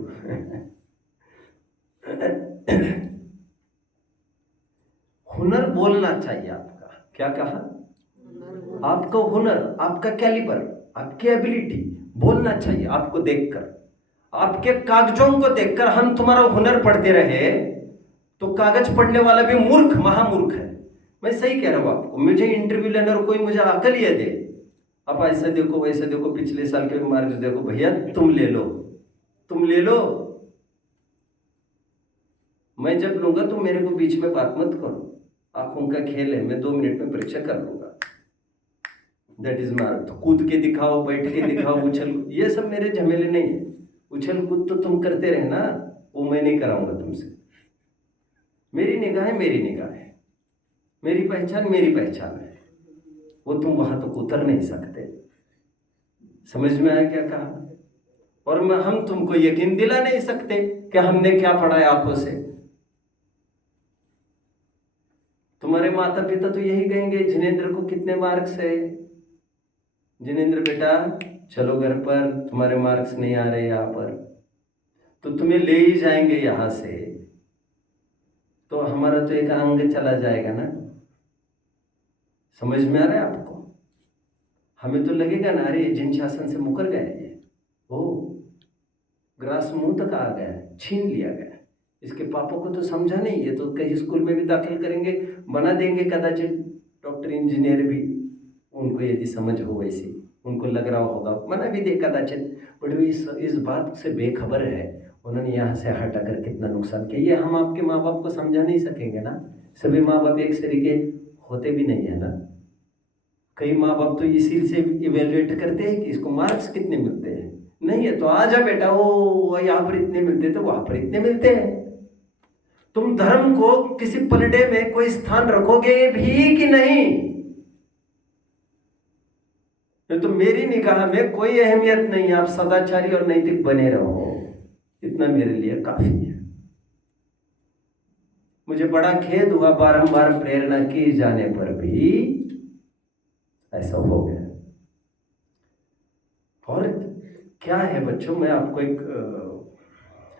हुनर बोलना चाहिए आपका। क्या कहा? आपका हुनर, आपका कैलिबर, आपकी एबिलिटी बोलना चाहिए आपको देखकर। आपके कागजों को देखकर हम तुम्हारा हुनर पढ़ते रहे तो कागज पढ़ने वाला भी मूर्ख, महामूर्ख है। मैं सही कह रहा हूं आपको। मुझे इंटरव्यू लेना और कोई मुझे अकल ये दे, आप ऐसा देखो वैसा देखो, पिछले साल के मार्क्स देखो, भैया तुम ले लो, तुम ले लो, मैं जब लूंगा तुम मेरे को बीच में बात मत करो। आंखों का खेल है, मैं 2 मिनट में परीक्षा कर लूंगा। That is mark. तो कूद के दिखाओ, बैठ के दिखाओ, उछल, ये सब मेरे झमेले नहीं है। उछल कूद तो तुम करते रहना, वो मैं नहीं कराऊंगा तुमसे। मेरी निगाह है, मेरी निगाह है, मेरी पहचान मेरी पहचान है, वो तुम वहां तक उतर नहीं सकते। समझ में आया क्या कहा? और हम तुमको यकीन दिला नहीं सकते कि हमने क्या पढ़ा है आंखों से। तुम्हारे माता पिता तो यही कहेंगे जिनेंद्र को कितने मार्क्स है, जिनेंद्र बेटा चलो घर पर, तुम्हारे मार्क्स नहीं आ रहे यहाँ पर, तो तुम्हें ले ही जाएंगे यहाँ से, तो हमारा तो एक अंग चला जाएगा ना। समझ में आ रहा है आपको? हमें तो लगेगा ना, अरे जिन शासन से मुकर गए, ये ओ ग्रास मुंह तक आ गया, छीन लिया गया। इसके पापा को तो समझा नहीं, ये तो कहीं स्कूल में भी दाखिल करेंगे, बना देंगे कदाचित डॉक्टर इंजीनियर भी, उनको यदि समझ हो वैसी, उनको लग रहा होगा बना भी दे कदाचित, बट भी इस बात से बेखबर है उन्होंने यहाँ से हटाकर कितना नुकसान किया। ये हम आपके माँ बाप को समझा नहीं सकेंगे ना। सभी माँ बाप एक तरीके होते भी नहीं है ना। कई माँ बाप तो इसी से इवेल्युएट करते हैं कि इसको मार्क्स कितने मिलते हैं, नहीं है तो आ जा बेटा, वो यहाँ पर इतने मिलते तो वहां पर इतने मिलते हैं। तुम धर्म को किसी पलड़े में कोई स्थान रखोगे भी कि नहीं? तो मेरी निगाह में कोई अहमियत नहीं है, आप सदाचारी और नैतिक बने रहो, इतना मेरे लिए काफी है। मुझे बड़ा खेद हुआ बारंबार प्रेरणा की जाने पर भी ऐसा हो गया। और क्या है बच्चों, मैं आपको एक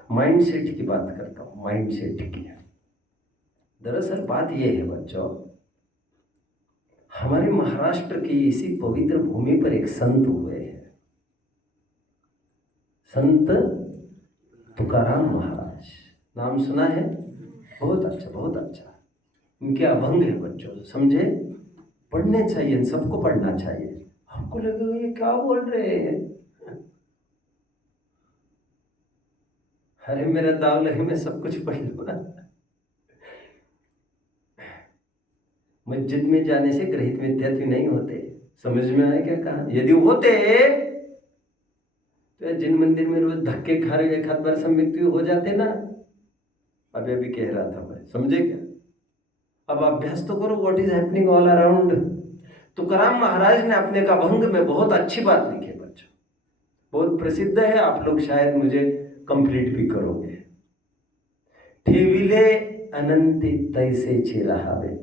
माइंडसेट की बात करता हूं, माइंडसेट की। दरअसल बात यह है बच्चों, हमारे महाराष्ट्र की इसी पवित्र भूमि पर एक संत हुए हैं, संत तुकाराम महाराज। नाम सुना है? बहुत अच्छा, बहुत अच्छा। इनके अभंग है बच्चों, समझे? पढ़ने चाहिए, सबको पढ़ना चाहिए। आपको लगेगा ये क्या बोल रहे हैं, अरे मेरा दाव लगे मैं सब कुछ पढ़ लूंगा। मस्जिद में जाने से ग्रहित विद्यार्थी नहीं होते। समझ में आया क्या कहा? यदि होते तो जिन मंदिर में रोज धक्के खा रहे एक आध बार सब मृत्यु हो जाते ना। अभी अभी कह रहा था मैं, समझे क्या? अब अभ्यास तो करो, what is happening all around. Tukaram Maharaj ने अपने का अभंग में बहुत अच्छी बात लिखी है बच्चों, बहुत प्रसिद्ध है, आप लोग शायद मुझे कंप्लीट भी करोगे। ठेविले अनंती तैसे छे रहावे,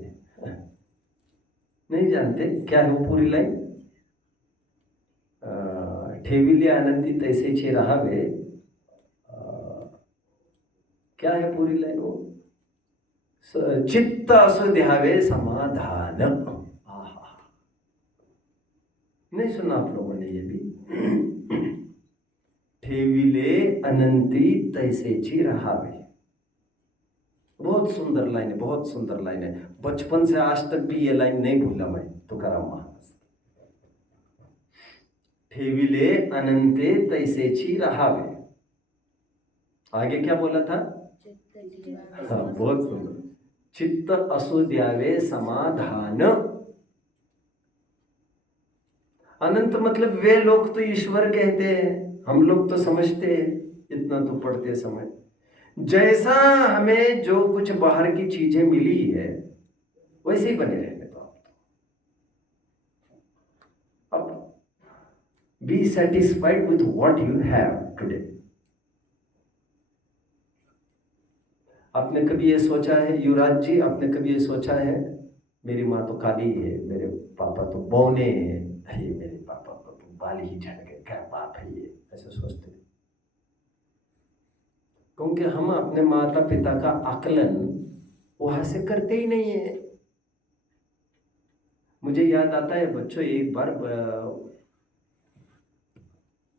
नहीं जानते क्या है वो पूरी लाइन? ठेविले अनंती तैसे छे रहावे, क्या है पूरी लाइन वो? चित्त असु ध्यावे समाधान। आहा, नहीं सुना आप लोगों ने ये भी? ठेविले अनंती तैसेची रहावे। बहुत सुंदर लाइन है, बहुत सुंदर लाइन है। बचपन से आज तक भी ये लाइन नहीं भूला मैं, तुकाराम महाराज। ठेविले अनंते तैसेची रहावे। आगे क्या बोला था? हाँ, बहुत सुंदर। चित्त असु द्यावे समाधान। अनंत मतलब वे लोग तो ईश्वर कहते हैं, हम लोग तो समझते हैं इतना तो पढ़ते समय। जैसा हमें जो कुछ बाहर की चीजें मिली है वैसे ही बने रहने दो। अब be satisfied with what you have today. आपने कभी ये सोचा है युवराज जी, आपने कभी ये सोचा है मेरी माँ तो काली है, मेरे पापा तो बौने हैं, ये मेरे पापा को तो बाल ही झड़ गए, क्या बाप है ये? ऐसे सोचते हैं क्योंकि हम अपने माता पिता का आकलन वहां से करते ही नहीं है। मुझे याद आता है बच्चों, एक बार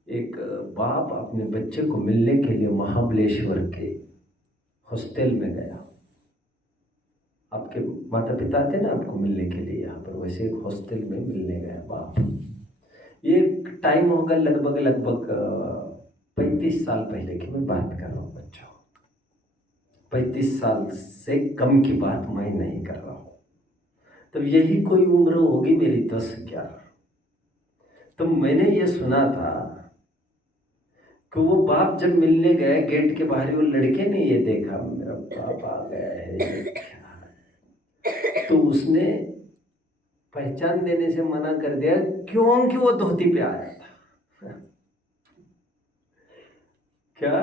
एक बाप अपने बच्चे को मिलने के लिए महाबलेश्वर के हॉस्टल में गया। आपके माता पिता आते ना आपको मिलने के लिए यहाँ पर, वैसे एक हॉस्टल में मिलने गया बाप। ये टाइम होगा लगभग 35 साल पहले की मैं बात कर रहा हूँ बच्चों। 35 साल से कम की बात मैं नहीं कर रहा हूँ। तब यही कोई उम्र होगी मेरी 10-11। तो मैंने ये सुना था कि वो बाप जब मिलने गए गेट के बाहर, वो लड़के ने ये देखा मेरा बाप आ गया है, तो उसने पहचान देने से मना कर दिया क्योंकि वो धोती पे आया था। क्या?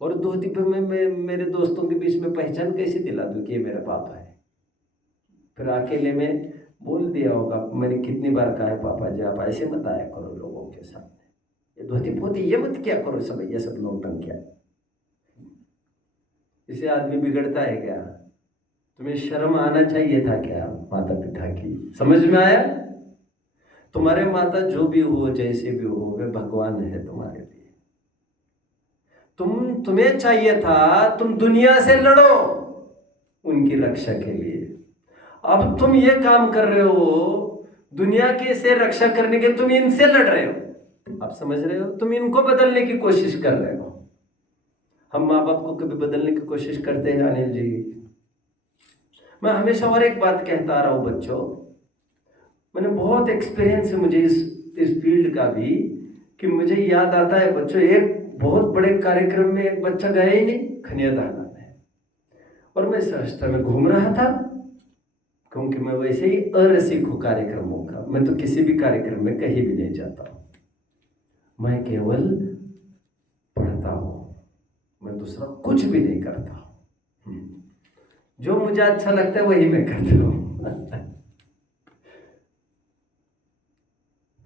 और धोती पे मैं मेरे दोस्तों के बीच में पहचान कैसे दिला दूं कि ये मेरा पापा है? फिर अकेले में बोल दिया होगा, मैंने कितनी बार कहा है पापा जी आप ऐसे मत आया करो लोगों के सामने, ये धोती पोती ये मत क्या करो, सब ये सब लोग टंग क्या। इसे आदमी बिगड़ता है क्या? तुम्हें शर्म आना चाहिए था क्या माता पिता की? समझ में आया? तुम्हारे माता जो भी हो जैसे भी हो वे भगवान है तुम्हारे लिए। तुम्हें चाहिए था तुम दुनिया से लड़ो उनकी रक्षा के लिए। अब तुम ये काम कर रहे हो दुनिया के से रक्षा करने के, तुम इनसे लड़ रहे हो। आप समझ रहे हो? तुम इनको बदलने की कोशिश कर रहे हो। हम माँ बाप को कभी बदलने की कोशिश करते हैं अनिल जी? मैं हमेशा और एक बात कहता आ रहा हूँ बच्चों, मैंने बहुत एक्सपीरियंस है मुझे इस फील्ड का भी, कि मुझे याद आता है बच्चों एक बहुत बड़े कार्यक्रम में एक बच्चा गया ही नहीं खनियादाना में, और मैं सहजता में घूम रहा था क्योंकि मैं वैसे ही अरसिक हूँ कार्यक्रमों का। मैं तो किसी भी कार्यक्रम में कहीं भी नहीं जाता हूँ, मैं केवल पढ़ता हूँ, मैं दूसरा कुछ भी नहीं करता हूँ। जो मुझे अच्छा लगता है वही मैं करता हूँ।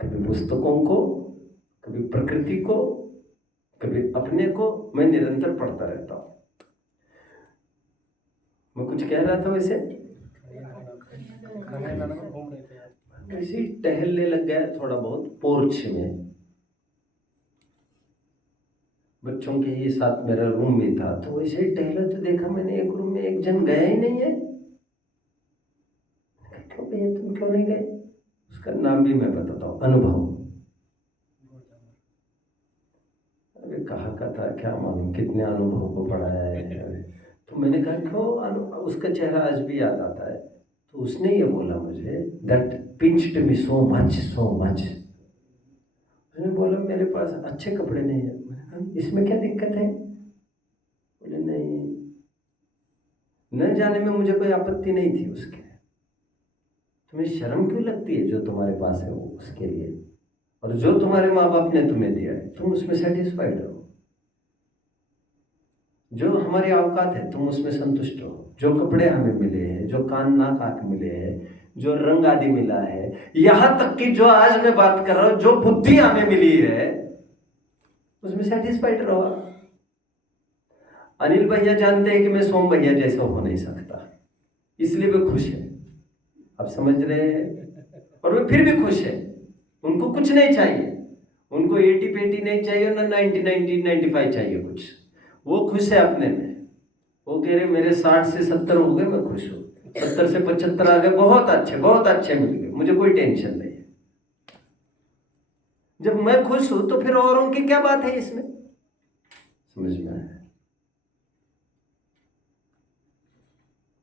कभी पुस्तकों को, कभी प्रकृति को, कभी अपने को, मैं निरंतर पढ़ता रहता हूँ। मैं कुछ कह रहा था वैसे ऐसे ही टहलने लग गया थोड़ा बहुत पोर्च में। बच्चों के ही साथ मेरा रूम भी था, तो वैसे ही टहला तो देखा मैंने एक रूम में एक जन गया ही नहीं है। क्यों भैया तुम क्यों नहीं गए? उसका नाम भी मैं बताता हूँ, अनुभव। अरे कहाँ का था क्या मालूम, कितने अनुभव को पढ़ाया है। तो मैंने कहा क्यों, उसका चेहरा आज भी याद आता है। तो उसने ये बोला मुझे, that pinched me so much. उसने बोला मेरे पास अच्छे कपड़े नहीं है। मैंने कहा इसमें क्या दिक्कत है? बोले नहीं, न जाने में मुझे कोई आपत्ति नहीं थी उसके, तुम्हें शर्म क्यों लगती है जो तुम्हारे पास है वो उसके लिए, और जो तुम्हारे माँ बाप ने तुम्हें दिया है तुम उसमें सेटिस्फाइड रहो। जो हमारी औकात है तुम उसमें संतुष्ट हो। जो कपड़े हमें मिले हैं, जो कान नाक आँख मिले हैं, जो रंग आदि मिला है, यहाँ तक कि जो आज मैं बात कर रहा हूँ जो बुद्धि हमें मिली है उसमें सेटिस्फाइड रहो। अनिल भैया जानते हैं कि मैं सोम भैया जैसा हो नहीं सकता, इसलिए वे खुश है। आप समझ रहे हैं? और वे फिर भी खुश है, उनको कुछ नहीं चाहिए, उनको 80-80 नहीं चाहिए, ना 90-90-95 चाहिए कुछ। वो खुश है अपने में। वो कह रहे मेरे 60 से 70 हो गए, मैं खुश हूँ। 70 से 75 आ गए, बहुत अच्छे मिल गए, मुझे कोई टेंशन नहीं है। जब मैं खुश हूं तो फिर औरों की क्या बात है इसमें? समझ में आया?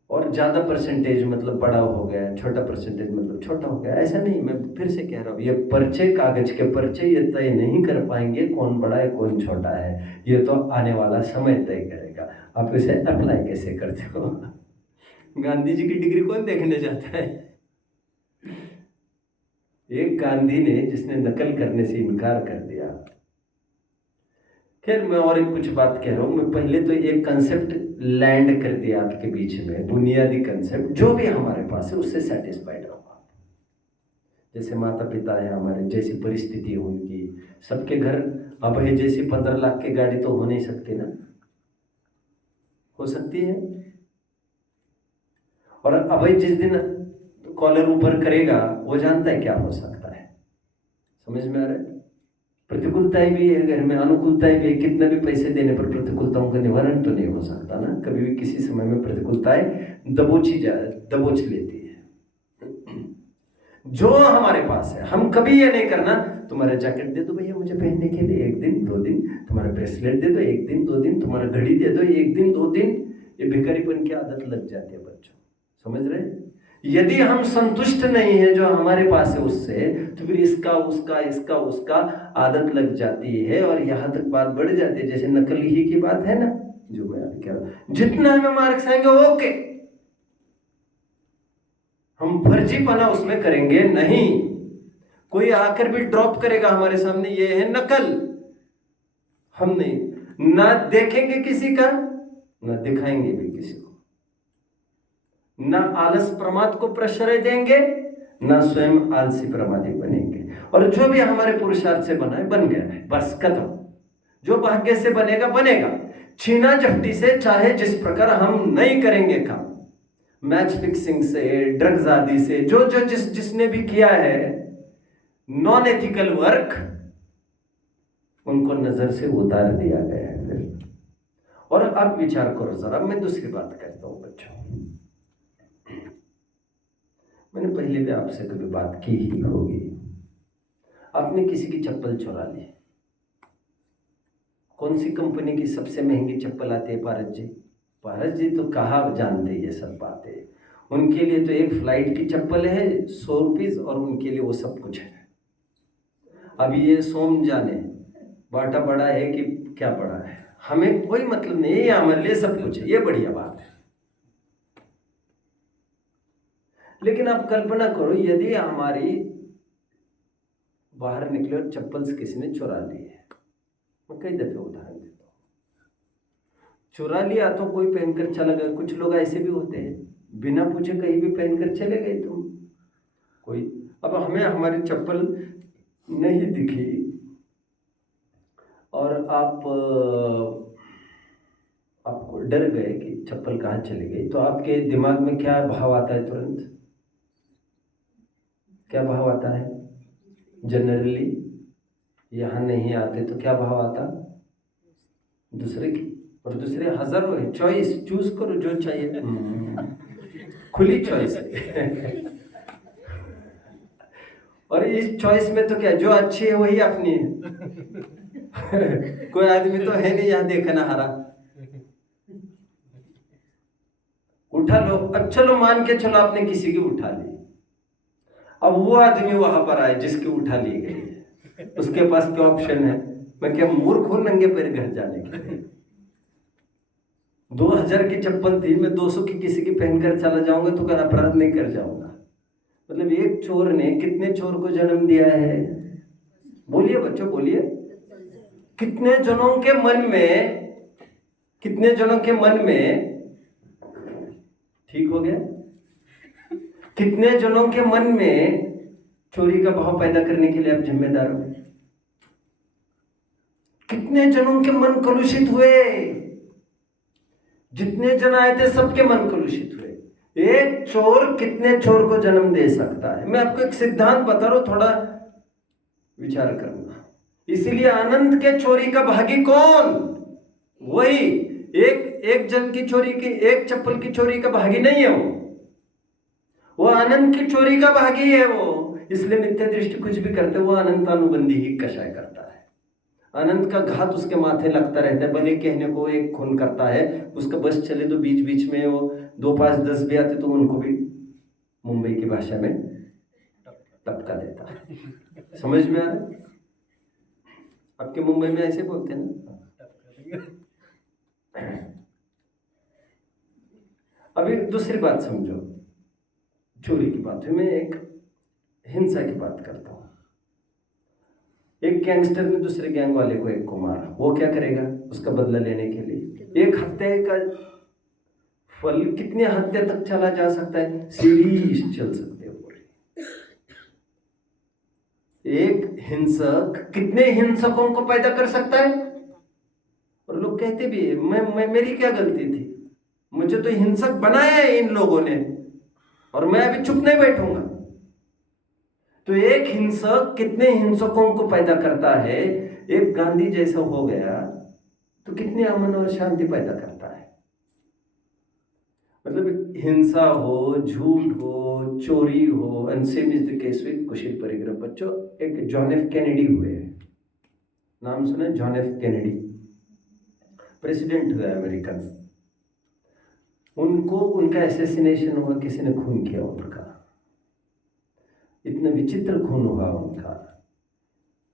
और ज्यादा परसेंटेज मतलब बड़ा हो गया, छोटा परसेंटेज मतलब छोटा हो गया, ऐसा नहीं। मैं फिर से कह रहा हूं, ये पर्चे, कागज के पर्चे ये तय नहीं कर पाएंगे कौन बड़ा है कौन छोटा है, ये तो आने वाला समय तय करेगा। आप इसे अप्लाई कैसे करते हो? गांधी जी की डिग्री कौन देखने जाता है? एक गांधी ने जिसने नकल करने से इनकार कर दिया। खैर मैं और एक कुछ बात कह रहा हूं। मैं पहले तो एक कंसेप्ट लैंड कर दिया आपके बीच में, बुनियादी कंसेप्ट जो भी हमारे पास है उससे सेटिस्फाइड रहो। जैसे माता पिता है हमारे, जैसी परिस्थिति है उनकी, सबके घर अभय जैसी 15 लाख की गाड़ी तो हो नहीं सकती ना, हो सकती है। और अभय जिस दिन कॉलर ऊपर करेगा वो जानता है क्या हो सकता है। समझ में आ रहा है? प्रतिकूलताएं भी है घर में, अनुकूलताएं भी है। कितने भी पैसे देने पर प्रतिकूलताओं का निवारण तो नहीं हो सकता ना। कभी भी किसी समय में प्रतिकूलताएं दबोच लेती है। जो हमारे पास है, हम कभी ये नहीं करना तुम्हारा जैकेट दे दो भैया मुझे पहनने के लिए 1 दिन 2 दिन, तुम्हारा ब्रेसलेट दे दो 1 दिन 2 दिन, तुम्हारा घड़ी दे दो 1 दिन 2 दिन। ये भिखारीपन की आदत लग जाती है बच्चों, समझ रहे हैं? यदि हम संतुष्ट नहीं है जो हमारे पास है उससे, तो फिर इसका उसका आदत लग जाती है और यहां तक बात बढ़ जाती है। जैसे नकल ही की बात है ना, जो मैं अभी कह रहा हूं, जितना हमें मार्क्स आएंगे ओके, हम फर्जीपना उसमें करेंगे नहीं। कोई आकर भी ड्रॉप करेगा हमारे सामने, ये है नकल, हम नहीं ना देखेंगे किसी का, ना दिखाएंगे भी किसी को, ना आलस प्रमाद को प्रश्रय देंगे, ना स्वयं आलसी प्रमादी बनेंगे। और जो भी हमारे पुरुषार्थ से बना है बन गया है, बस खत्म। जो भाग्य से बनेगा बनेगा। छीना झपटी से चाहे जिस प्रकार हम नहीं करेंगे काम, मैच फिक्सिंग से, ड्रग्स आदि से, जो जिसने भी किया है नॉन एथिकल वर्क, उनको नजर से उतार दिया गया है फिर। और अब विचार करो जरा, मैं दूसरी बात करता हूं बच्चों। मैंने पहले भी आपसे कभी बात की ही होगी। आपने किसी की चप्पल चुरा ली, कौन सी कंपनी की सबसे महंगी चप्पल आती है? भारत जी तो कहा जानते ये सब बातें। उनके लिए तो एक फ्लाइट की चप्पल है 100 रुपीज, और उनके लिए वो सब कुछ है। अब ये सोम जाने बाटा बड़ा है कि क्या बड़ा है, हमें कोई मतलब नहीं है, ये हमारे लिए सब कुछ है, ये बढ़िया बात है। लेकिन आप कल्पना करो, यदि हमारी बाहर निकले और चप्पल किसी ने चुरा ली है, मैं कई दफे उदाहरण देता हूँ, चुरा लिया तो कोई पहनकर चला गया। कुछ लोग ऐसे भी होते हैं, बिना पूछे कहीं भी पहनकर चले गए तुम कोई। अब हमें हमारी चप्पल नहीं दिखी और आपको डर गए कि चप्पल कहाँ चली गई, तो आपके दिमाग में क्या भाव आता है? तुरंत क्या भाव आता है? जनरली यहाँ नहीं आते तो क्या भाव आता? दूसरे की, और दूसरे हजारों है, चॉइस, चूज करो जो चाहिए, खुली चॉइस है। और इस चॉइस में तो क्या, जो अच्छी है वही अपनी है। कोई आदमी तो है नहीं यहाँ देखना हारा, उठा लो। अब चलो मान के चलो आपने किसी की उठा ली, अब वो आदमी वहां पर आए जिसकी उठा ली गई, उसके पास क्या ऑप्शन है? मैं क्या मूर्ख हूं नंगे पैर घर जाने के लिए? 2000 की चप्पल थी, मैं 200 की किसी की पहनकर चला जाऊंगा तो क्या अपराध नहीं कर जाऊंगा? मतलब एक चोर ने कितने चोर को जन्म दिया है? बोलिए बच्चों बोलिए। कितने जनों के मन में ठीक हो गया? कितने जनों के मन में चोरी का भाव पैदा करने के लिए आप जिम्मेदार हो? कितने जनों के मन कलुषित हुए? जितने जन आए थे सबके मन कलुषित हुए। एक चोर कितने चोर को जन्म दे सकता है? मैं आपको एक सिद्धांत बता रहा हूं, थोड़ा विचार करना। इसीलिए अनंत के चोरी का भागी कौन? वही एक जन की चोरी की, एक चप्पल की चोरी का भागी नहीं है वो अनंत की चोरी का भागी है वो। इसलिए मिथ्या दृष्टि कुछ भी करते वो अनंत अनुबंधी ही कषाय करता है। अनंत का घात उसके माथे लगता रहता है। भले कहने को एक खून करता है, उसका बस चले तो बीच बीच में वो 2, 5, 10 भी आते तो उनको भी मुंबई की भाषा में टपका देता है। समझ में आ रहा है? आपके मुंबई में ऐसे बोलते हैं ना। अभी दूसरी बात समझो, चोरी की बात है। मैं एक हिंसा की बात करता हूं। एक गैंगस्टर ने दूसरे गैंग वाले को एक को मारा, वो क्या करेगा? उसका बदला लेने के लिए एक हत्या का फल कितनी हत्या तक चला जा सकता है? सीरीज चल सकते हैं पूरी। एक हिंसक कितने हिंसकों को पैदा कर सकता है? और लोग कहते भी है मैं मेरी क्या गलती थी, मुझे तो हिंसक बनाया है इन लोगों ने और मैं अभी चुप नहीं बैठूंगा। तो एक हिंसक कितने हिंसकों को पैदा करता है? एक गांधी जैसा हो गया तो कितने अमन और शांति पैदा करता है। मतलब हिंसा हो, झूठ हो, चोरी हो, and same is the case with कुशील परिग्रह। बच्चों, एक जॉन एफ कैनेडी हुए, नाम सुना है? जॉन एफ कैनेडी प्रेसिडेंट हुआ अमेरिकन। उनको उनका एसेसिनेशन हुआ, किसी ने खून किया उनका। इतना विचित्र खून हुआ उनका।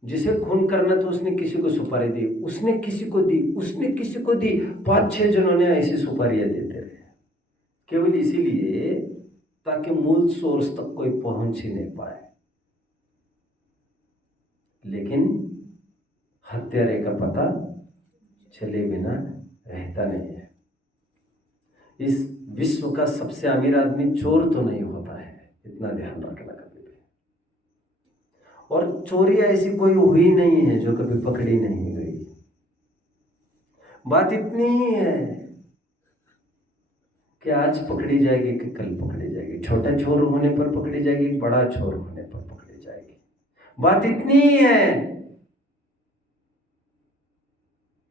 जिसे खून करना तो उसने किसी को सुपारी दी, उसने किसी को दी, उसने किसी को दी। 5-6 जनों ने ऐसी सुपारियां देते रहे, केवल इसीलिए ताकि मूल सोर्स तक कोई पहुंच ही नहीं पाए। लेकिन हत्यारे का पता चले बिना रहता नहीं है। इस विश्व का सबसे अमीर आदमी चोर तो नहीं होता है, इतना ध्यान रखना कभी भी। और चोरी ऐसी कोई हुई नहीं है जो कभी पकड़ी नहीं गई। बात इतनी ही है कि आज पकड़ी जाएगी कि कल पकड़ी जाएगी। छोटा चोर होने पर पकड़ी जाएगी, बड़ा चोर होने पर पकड़ी जाएगी। बात इतनी ही है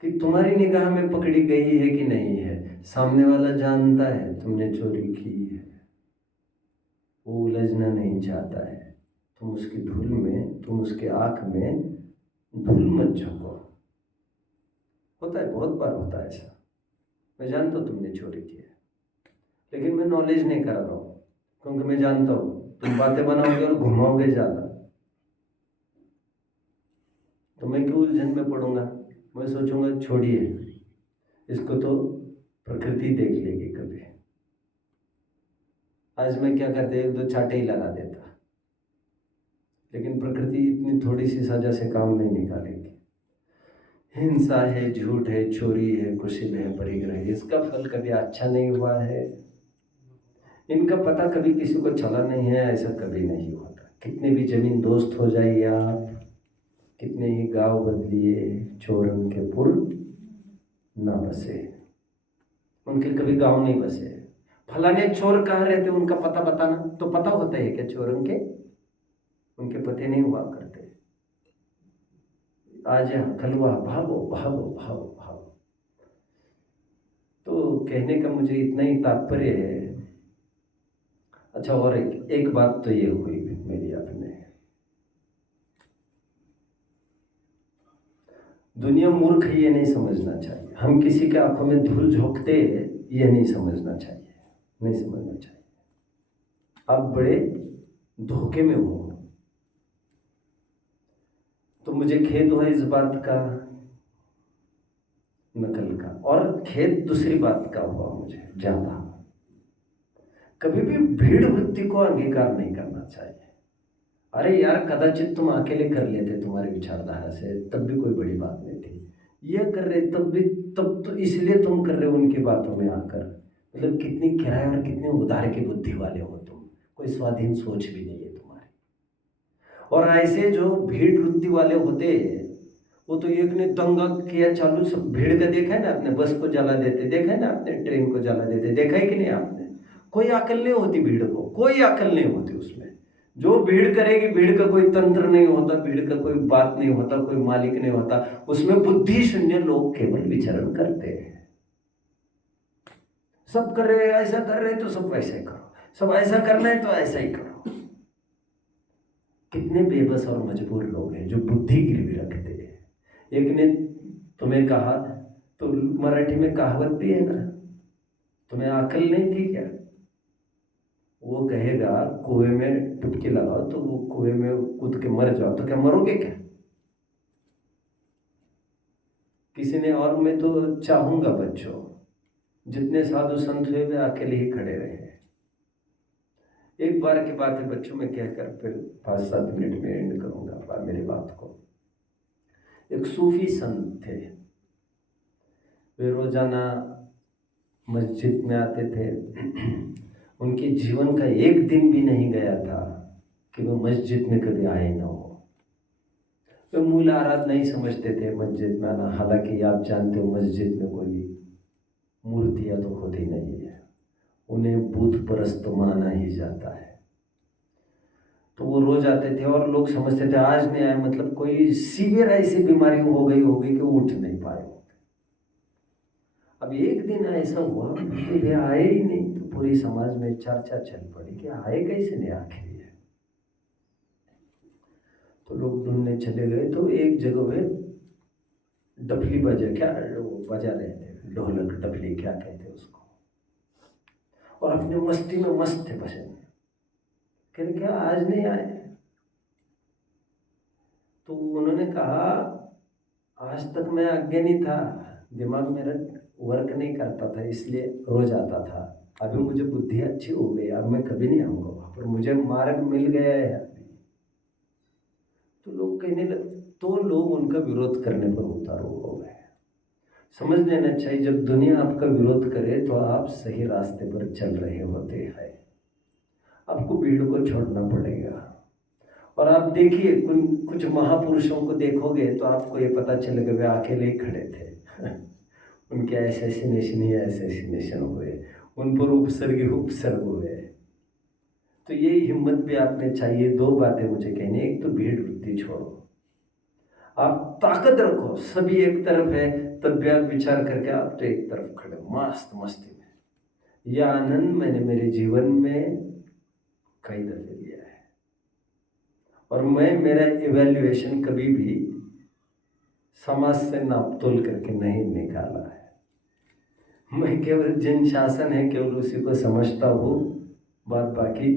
कि तुम्हारी निगाह में पकड़ी गई है कि नहीं है। सामने वाला जानता है तुमने चोरी की है, वो उलझना नहीं चाहता है। तुम उसकी धूल में, तुम उसके आंख में धूल मत झोंको। होता है, बहुत बार होता है ऐसा। मैं जानता हूँ तुमने चोरी की है, लेकिन मैं नॉलेज नहीं कर रहा हूँ, क्योंकि मैं जानता हूँ तुम बातें बनाओगे और घुमाओगे ज़्यादा, तो मैं क्यों उलझन में पड़ूंगा। मैं सोचूंगा छोड़िए इसको, तो प्रकृति देख लेगी कभी। आज मैं क्या करते, 1-2 चाटे ही लगा देता, लेकिन प्रकृति इतनी थोड़ी सी सजा से काम नहीं निकालेगी। हिंसा है, झूठ है, चोरी है, कुशील है, परिग्रह, इसका फल कभी अच्छा नहीं हुआ है। इनका पता कभी किसी को चला नहीं है, ऐसा कभी नहीं होता। कितने भी जमीन दोस्त हो जाइए आप, कितने ही गांव बदलिए, चोरन के पुर ना बसे। उनके कभी गांव नहीं बसे। फलाने चोर कहाँ रहते उनका पता बताना, तो पता होता है क्या चोर उनके पते नहीं हुआ करते। आज कल वह भागो भागो भागो भागो। तो कहने का मुझे इतना ही तात्पर्य है। अच्छा, और एक बात तो ये हुई मेरी अपने, दुनिया मूर्ख है ये नहीं समझना चाहिए। हम किसी के आंखों में धूल झोंकते ये नहीं समझना चाहिए, नहीं समझना चाहिए। आप बड़े धोखे में हो। तो मुझे खेद हुआ इस बात का, नकल का, और खेद दूसरी बात का हुआ मुझे ज्यादा। कभी भी भीड़ वृत्ति को अंगीकार नहीं करना चाहिए। अरे यार, कदाचित तुम अकेले कर लेते तुम्हारी विचारधारा से, तब भी कोई बड़ी बात नहीं थी। ये कर रहे तब भी, तब तो इसलिए तुम कर रहे हो उनकी बातों में आकर। मतलब कितनी किराए और कितने उदार की बुद्धि वाले हो तुम, कोई स्वाधीन सोच भी नहीं है तुम्हारी। और ऐसे जो भीड़ वृत्ति वाले होते हैं वो तो एक ने दंगा किया चालू, सब भीड़ का देखा है ना आपने, बस को जला देते देखा है ना आपने, ट्रेन को जला देते देखा है कि नहीं आपने? कोई अकल नहीं होती भीड़ को, कोई अकल नहीं होती उसमें। जो भीड़ करेगी, भीड़ का कोई तंत्र नहीं होता, भीड़ का कोई बात नहीं होता, कोई मालिक नहीं होता, उसमें बुद्धि शून्य लोग केवल विचरण करते हैं। सब कर रहे, ऐसा कर रहे तो सब वैसा ही करो, सब ऐसा करना है तो ऐसा ही करो। कितने बेबस और मजबूर लोग हैं जो बुद्धि गिरवी रखते हैं। एक ने तुम्हें कहा, तो मराठी में कहावत भी है ना, तुम्हें अकल नहीं थी क्या? वो कहेगा कुएं में डुबकी लगाओ तो वो कुएं में कूद के मर जाओ, तो क्या मरोगे क्या? किसी ने, और मैं तो चाहूंगा बच्चों, जितने साधु संत हुए वे अकेले ही खड़े रहे। एक बार की बात है बच्चों में कहकर फिर 5-7 मिनट में एंड करूंगा मेरी बात को। एक सूफी संत थे, वे रोजाना मस्जिद में आते थे। उनके जीवन का एक दिन भी नहीं गया था कि वो मस्जिद में कभी आए ना हो। वे मूल आराध नहीं समझते थे मस्जिद में आना, हालांकि आप जानते हो मस्जिद में कोई मूर्तियाँ तो होती नहीं है, उन्हें भूत परस्त माना ही जाता है। तो वो रोज आते थे और लोग समझते थे आज नहीं आए मतलब कोई सीवियर ऐसी बीमारी हो गई होगी कि उठ नहीं पाए। अब एक दिन ऐसा हुआ कि वे आए ही नहीं, तो पूरी समाज में चर्चा चल पड़ी कि आए कैसे नहीं आखिर। तो लोग ढूंढने चले गए, तो एक जगह वे डफली बजा, क्या बजा रहे थे, ढोलक डफली क्या कहते उसको, और अपने मस्ती में मस्त थे भजन। कह क्या आज नहीं आए? तो उन्होंने कहा आज तक मैं अज्ञानी था, दिमाग मेरा वर्क नहीं करता था, इसलिए रोज आता था। अभी मुझे बुद्धि अच्छी हो गई, अब मैं कभी नहीं आऊँगा वहाँ पर, मुझे मार्ग मिल गया है अभी। तो लोग कहने लगे, तो लोग उनका विरोध करने पर उतारू हो गए। समझ लेना चाहिए जब दुनिया आपका विरोध करे तो आप सही रास्ते पर चल रहे होते हैं। आपको भीड़ को छोड़ना पड़ेगा। और आप देखिए कुछ महापुरुषों को देखोगे तो आपको ये पता चलेगा वे अकेले ही खड़े थे। उनके ऐसेसिनेशन हुए, उन पर उपसर्ग हुए। तो ये हिम्मत भी आपने चाहिए। 2 बातें मुझे कहनी, एक तो भीड़ वृत्ति छोड़ो, आप ताकत रखो, सभी एक तरफ है, तब भी आप विचार करके आप तो एक तरफ खड़े मस्त मस्ती में। यह आनंद मैंने मेरे जीवन में कई दफे लिया है, और मैं मेरा इवैल्यूएशन कभी भी समाज से नापतोल करके नहीं निकाला है। मैं केवल जिन शासन है केवल उसी को समझता हूँ, बात बाकी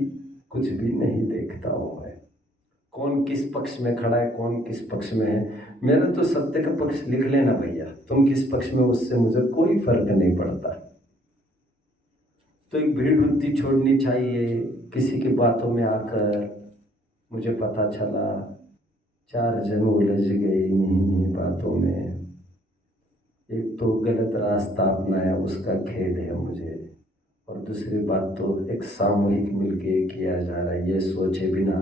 कुछ भी नहीं देखता हूँ मैं। कौन किस पक्ष में खड़ा है, कौन किस पक्ष में है, मेरा तो सत्य का पक्ष लिख लेना भैया, तुम किस पक्ष में, उससे मुझे कोई फर्क नहीं पड़ता। तो एक भीड़ वृत्ति छोड़नी चाहिए। किसी की बातों में आकर मुझे पता चला 4 जन उलझ गए इन्हीं बातों में, एक तो गलत रास्ता अपनाया उसका खेद है मुझे, और दूसरी बात तो एक सामूहिक मिलके किया जा रहा है, ये सोचे बिना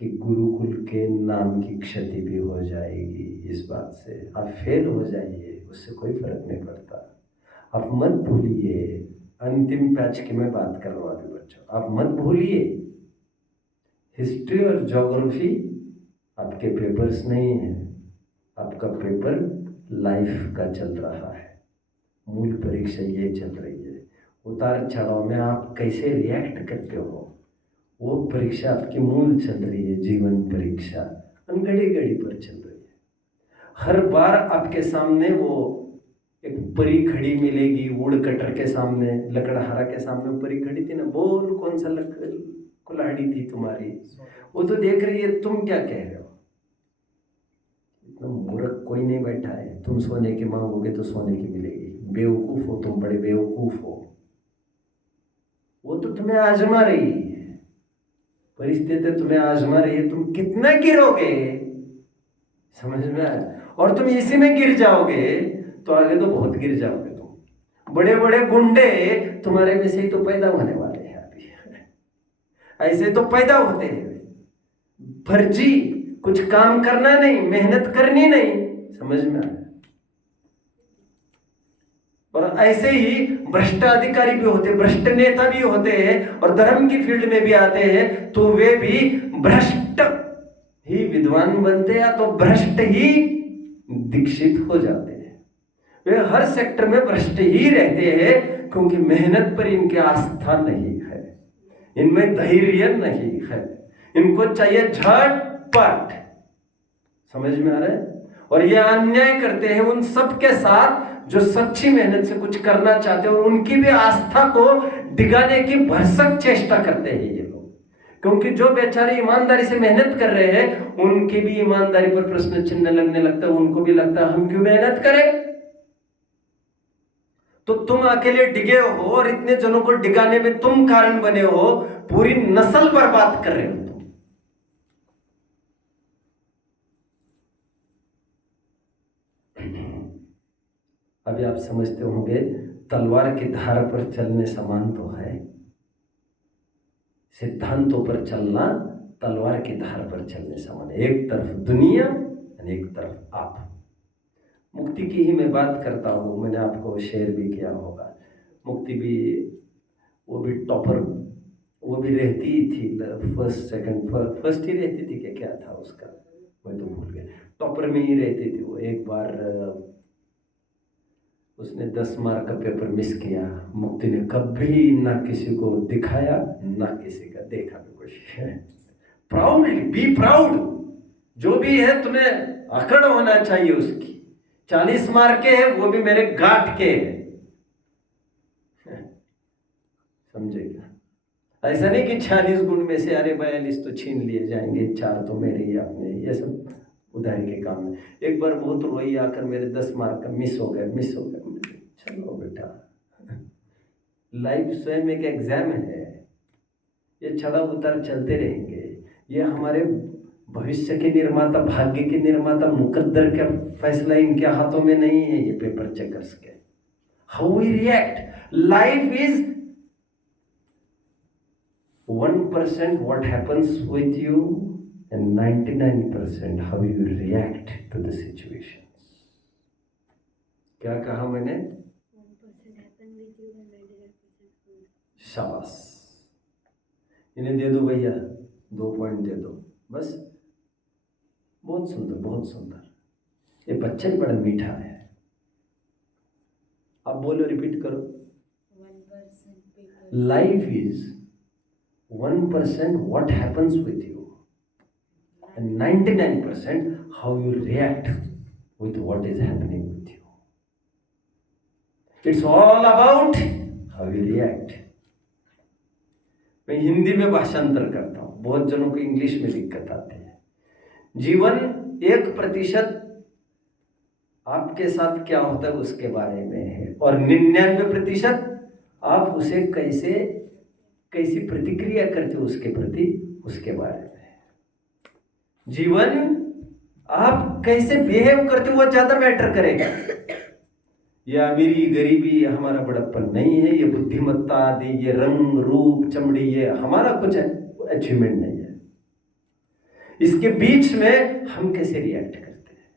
कि गुरुकुल के नाम की क्षति भी हो जाएगी। इस बात से आप फेल हो जाइए, उससे कोई फर्क नहीं पड़ता। आप मत भूलिए, अंतिम पैच की मैं बात कर रहा हूँ अभी बच्चों, आप मत भूलिए हिस्ट्री और ज्योग्राफी आपके पेपर्स नहीं हैं, आपका पेपर लाइफ का चल रहा है। मूल परीक्षा ये चल रही है। उतार चढ़ाव में आप कैसे रिएक्ट करते हो, वो परीक्षा आपकी मूल चल रही है। जीवन परीक्षा घड़ी घड़ी पर चल रही है। हर बार आपके सामने वो एक परी खड़ी मिलेगी, वुड कटर के सामने, लकड़हारा के सामने परी खड़ी थी ना, बोल कौन सा कुल्हाड़ी थी तुम्हारी, वो तो देख रही है तुम क्या कह रहे हो। इतना मूर्ख कोई नहीं बैठा है। तुम सोने की मांगोगे तो सोने की मिलेगी, बेवकूफ हो तुम, बड़े बेवकूफ हो। वो तो तुम्हें आजमा रही है, परिस्थिति तुम्हें आजमा रही है, तुम कितना गिरोगे समझ में आया। और तुम इसी में गिर जाओगे तो आगे तो बहुत गिर जाओगे तुम। बड़े बड़े गुंडे तुम्हारे में से ही तो पैदा होने वाले हैं अभी। ऐसे तो पैदा होते हैं फर्जी, कुछ काम करना नहीं, मेहनत करनी नहीं। समझ में आया? और ऐसे ही भ्रष्ट अधिकारी भी होते, भ्रष्ट नेता भी होते हैं और धर्म की फील्ड में भी आते हैं, तो वे भी भ्रष्ट ही विद्वान बनते हैं या तो भ्रष्ट ही दीक्षित हो जाते हैं। वे हर सेक्टर में भ्रष्ट ही रहते हैं, क्योंकि मेहनत पर इनकी आस्था नहीं है, इनमें धैर्य नहीं है, इनको चाहिए झटपट। समझ में आ रहा है? और ये अन्याय करते हैं उन सब के साथ जो सच्ची मेहनत से कुछ करना चाहते हैं, और उनकी भी आस्था को डिगाने की भरसक चेष्टा करते हैं ये लोग, क्योंकि जो बेचारे ईमानदारी से मेहनत कर रहे हैं उनकी भी ईमानदारी पर प्रश्न चिन्ह लगने लगता है। उनको भी लगता है हम क्यों मेहनत करें। तो तुम अकेले डिगे हो और इतने जनों को डिगाने में तुम कारण बने हो, पूरी नस्ल बर्बाद कर रहे हो तुम। अभी आप समझते होंगे तलवार की धार पर चलने समान तो है, सिद्धांतों पर चलना तलवार की धार पर चलने समान है। एक तरफ दुनिया और एक तरफ आप। मुक्ति की ही मैं बात करता हूँ, मैंने आपको शेयर भी किया होगा। मुक्ति भी, वो भी टॉपर, वो भी रहती थी फर्स्ट ही रहती थी, क्या था उसका मैं तो भूल गया, टॉपर में ही रहती थी वो। एक बार उसने 10 मार्क का पेपर मिस किया। मुक्ति ने कभी ना किसी को दिखाया, ना किसी का देखा भी कुछ। प्राउडली बी प्राउड, जो भी है तुम्हें अकड़ होना चाहिए उसकी। 40 मार्क के है, वो भी मेरे गांठ के है। समझेगा? ऐसा नहीं कि 40 गुण में से अरे 42 तो छीन लिए जाएंगे, 4 तो मेरे ही अपने, ये सब उधारी के काम में। एक बार बहुत रोई आकर, मेरे 10 मार्क का मिस हो गए। चलो बेटा, लाइफ स्वयं एक एग्जाम है, ये चढ़ा उतार चलते रहेंगे। ये हमारे भविष्य के निर्माता, भाग्य के निर्माता, मुकद्दर का फैसला इनके हाथों में नहीं है, ये पेपर चेकर्स के। How we react, life is 1% what happens with you and 99% how you react to the situations. क्या कहा मैंने? शाबाश, इन्हें दे दो भैया, 2 पॉइंट दे दो बस। बहुत सुंदर, बहुत सुंदर। ये बच्चा ही बड़ा मीठा है। आप बोलो, रिपीट करो। Life is 1% what happens with you and 99% how you react with what is happening with you. It's all about how you react. मैं हिंदी में भाषांतर करता हूँ, बहुत जनों को इंग्लिश में दिक्कत आती है। जीवन 1% आपके साथ क्या होता है उसके बारे में है, और 99% आप उसे कैसी प्रतिक्रिया करते हो उसके प्रति, उसके बारे में। जीवन आप कैसे बिहेव करते हो वो ज्यादा मैटर करेगा। ये अमीरी गरीबी हमारा बड़प्पन नहीं है, ये बुद्धिमत्ता आदि, ये रंग रूप चमड़ी, ये हमारा कुछ अचीवमेंट नहीं है। इसके बीच में हम कैसे रिएक्ट करते हैं।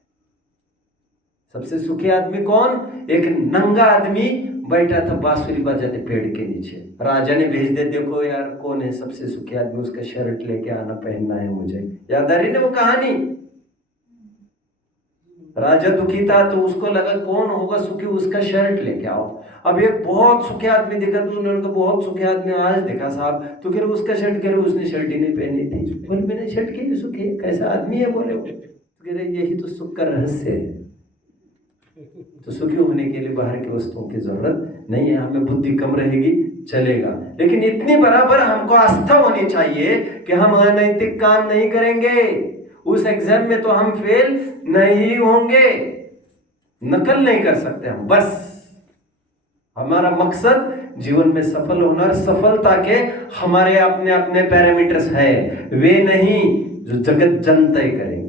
सबसे सुखी आदमी कौन? एक नंगा आदमी बैठा था बांसुरी बजाते पेड़ के नीचे। राजा ने भेज दे, देखो यार कौन है सबसे सुखी आदमी, उसका शर्ट लेके आना, पहनना है मुझे। याद आ रही ना वो कहानी? राजा दुखी था तो उसको लगा कौन होगा सुखी, उसका शर्ट लेके आओ। अब एक बहुत सुखी आदमी देखा तो उन्होंने कहा बहुत सुखी आदमी आज देखा साहब, तो कह रहे उसका शर्ट, कह रहे उसने शर्ट ही नहीं पहनी थी। बोले मैंने शर्ट के लिए सुखी, कैसा आदमी है? बोले तो कह रहे यही तो सुख का रहस्य है। तो सुखी होने के लिए बाहर की वस्तुओं की जरूरत नहीं है, हमें बुद्धि कम रहेगी चलेगा, लेकिन इतनी बराबर हमको आस्था होनी चाहिए कि हम अनैतिक काम नहीं करेंगे। उस एग्जाम में तो हम फेल नहीं होंगे, नकल नहीं कर सकते हम। बस हमारा मकसद जीवन में सफल होना, और सफलता के हमारे अपने अपने पैरामीटर्स है, वे नहीं जो जगत जन तय करेंगे।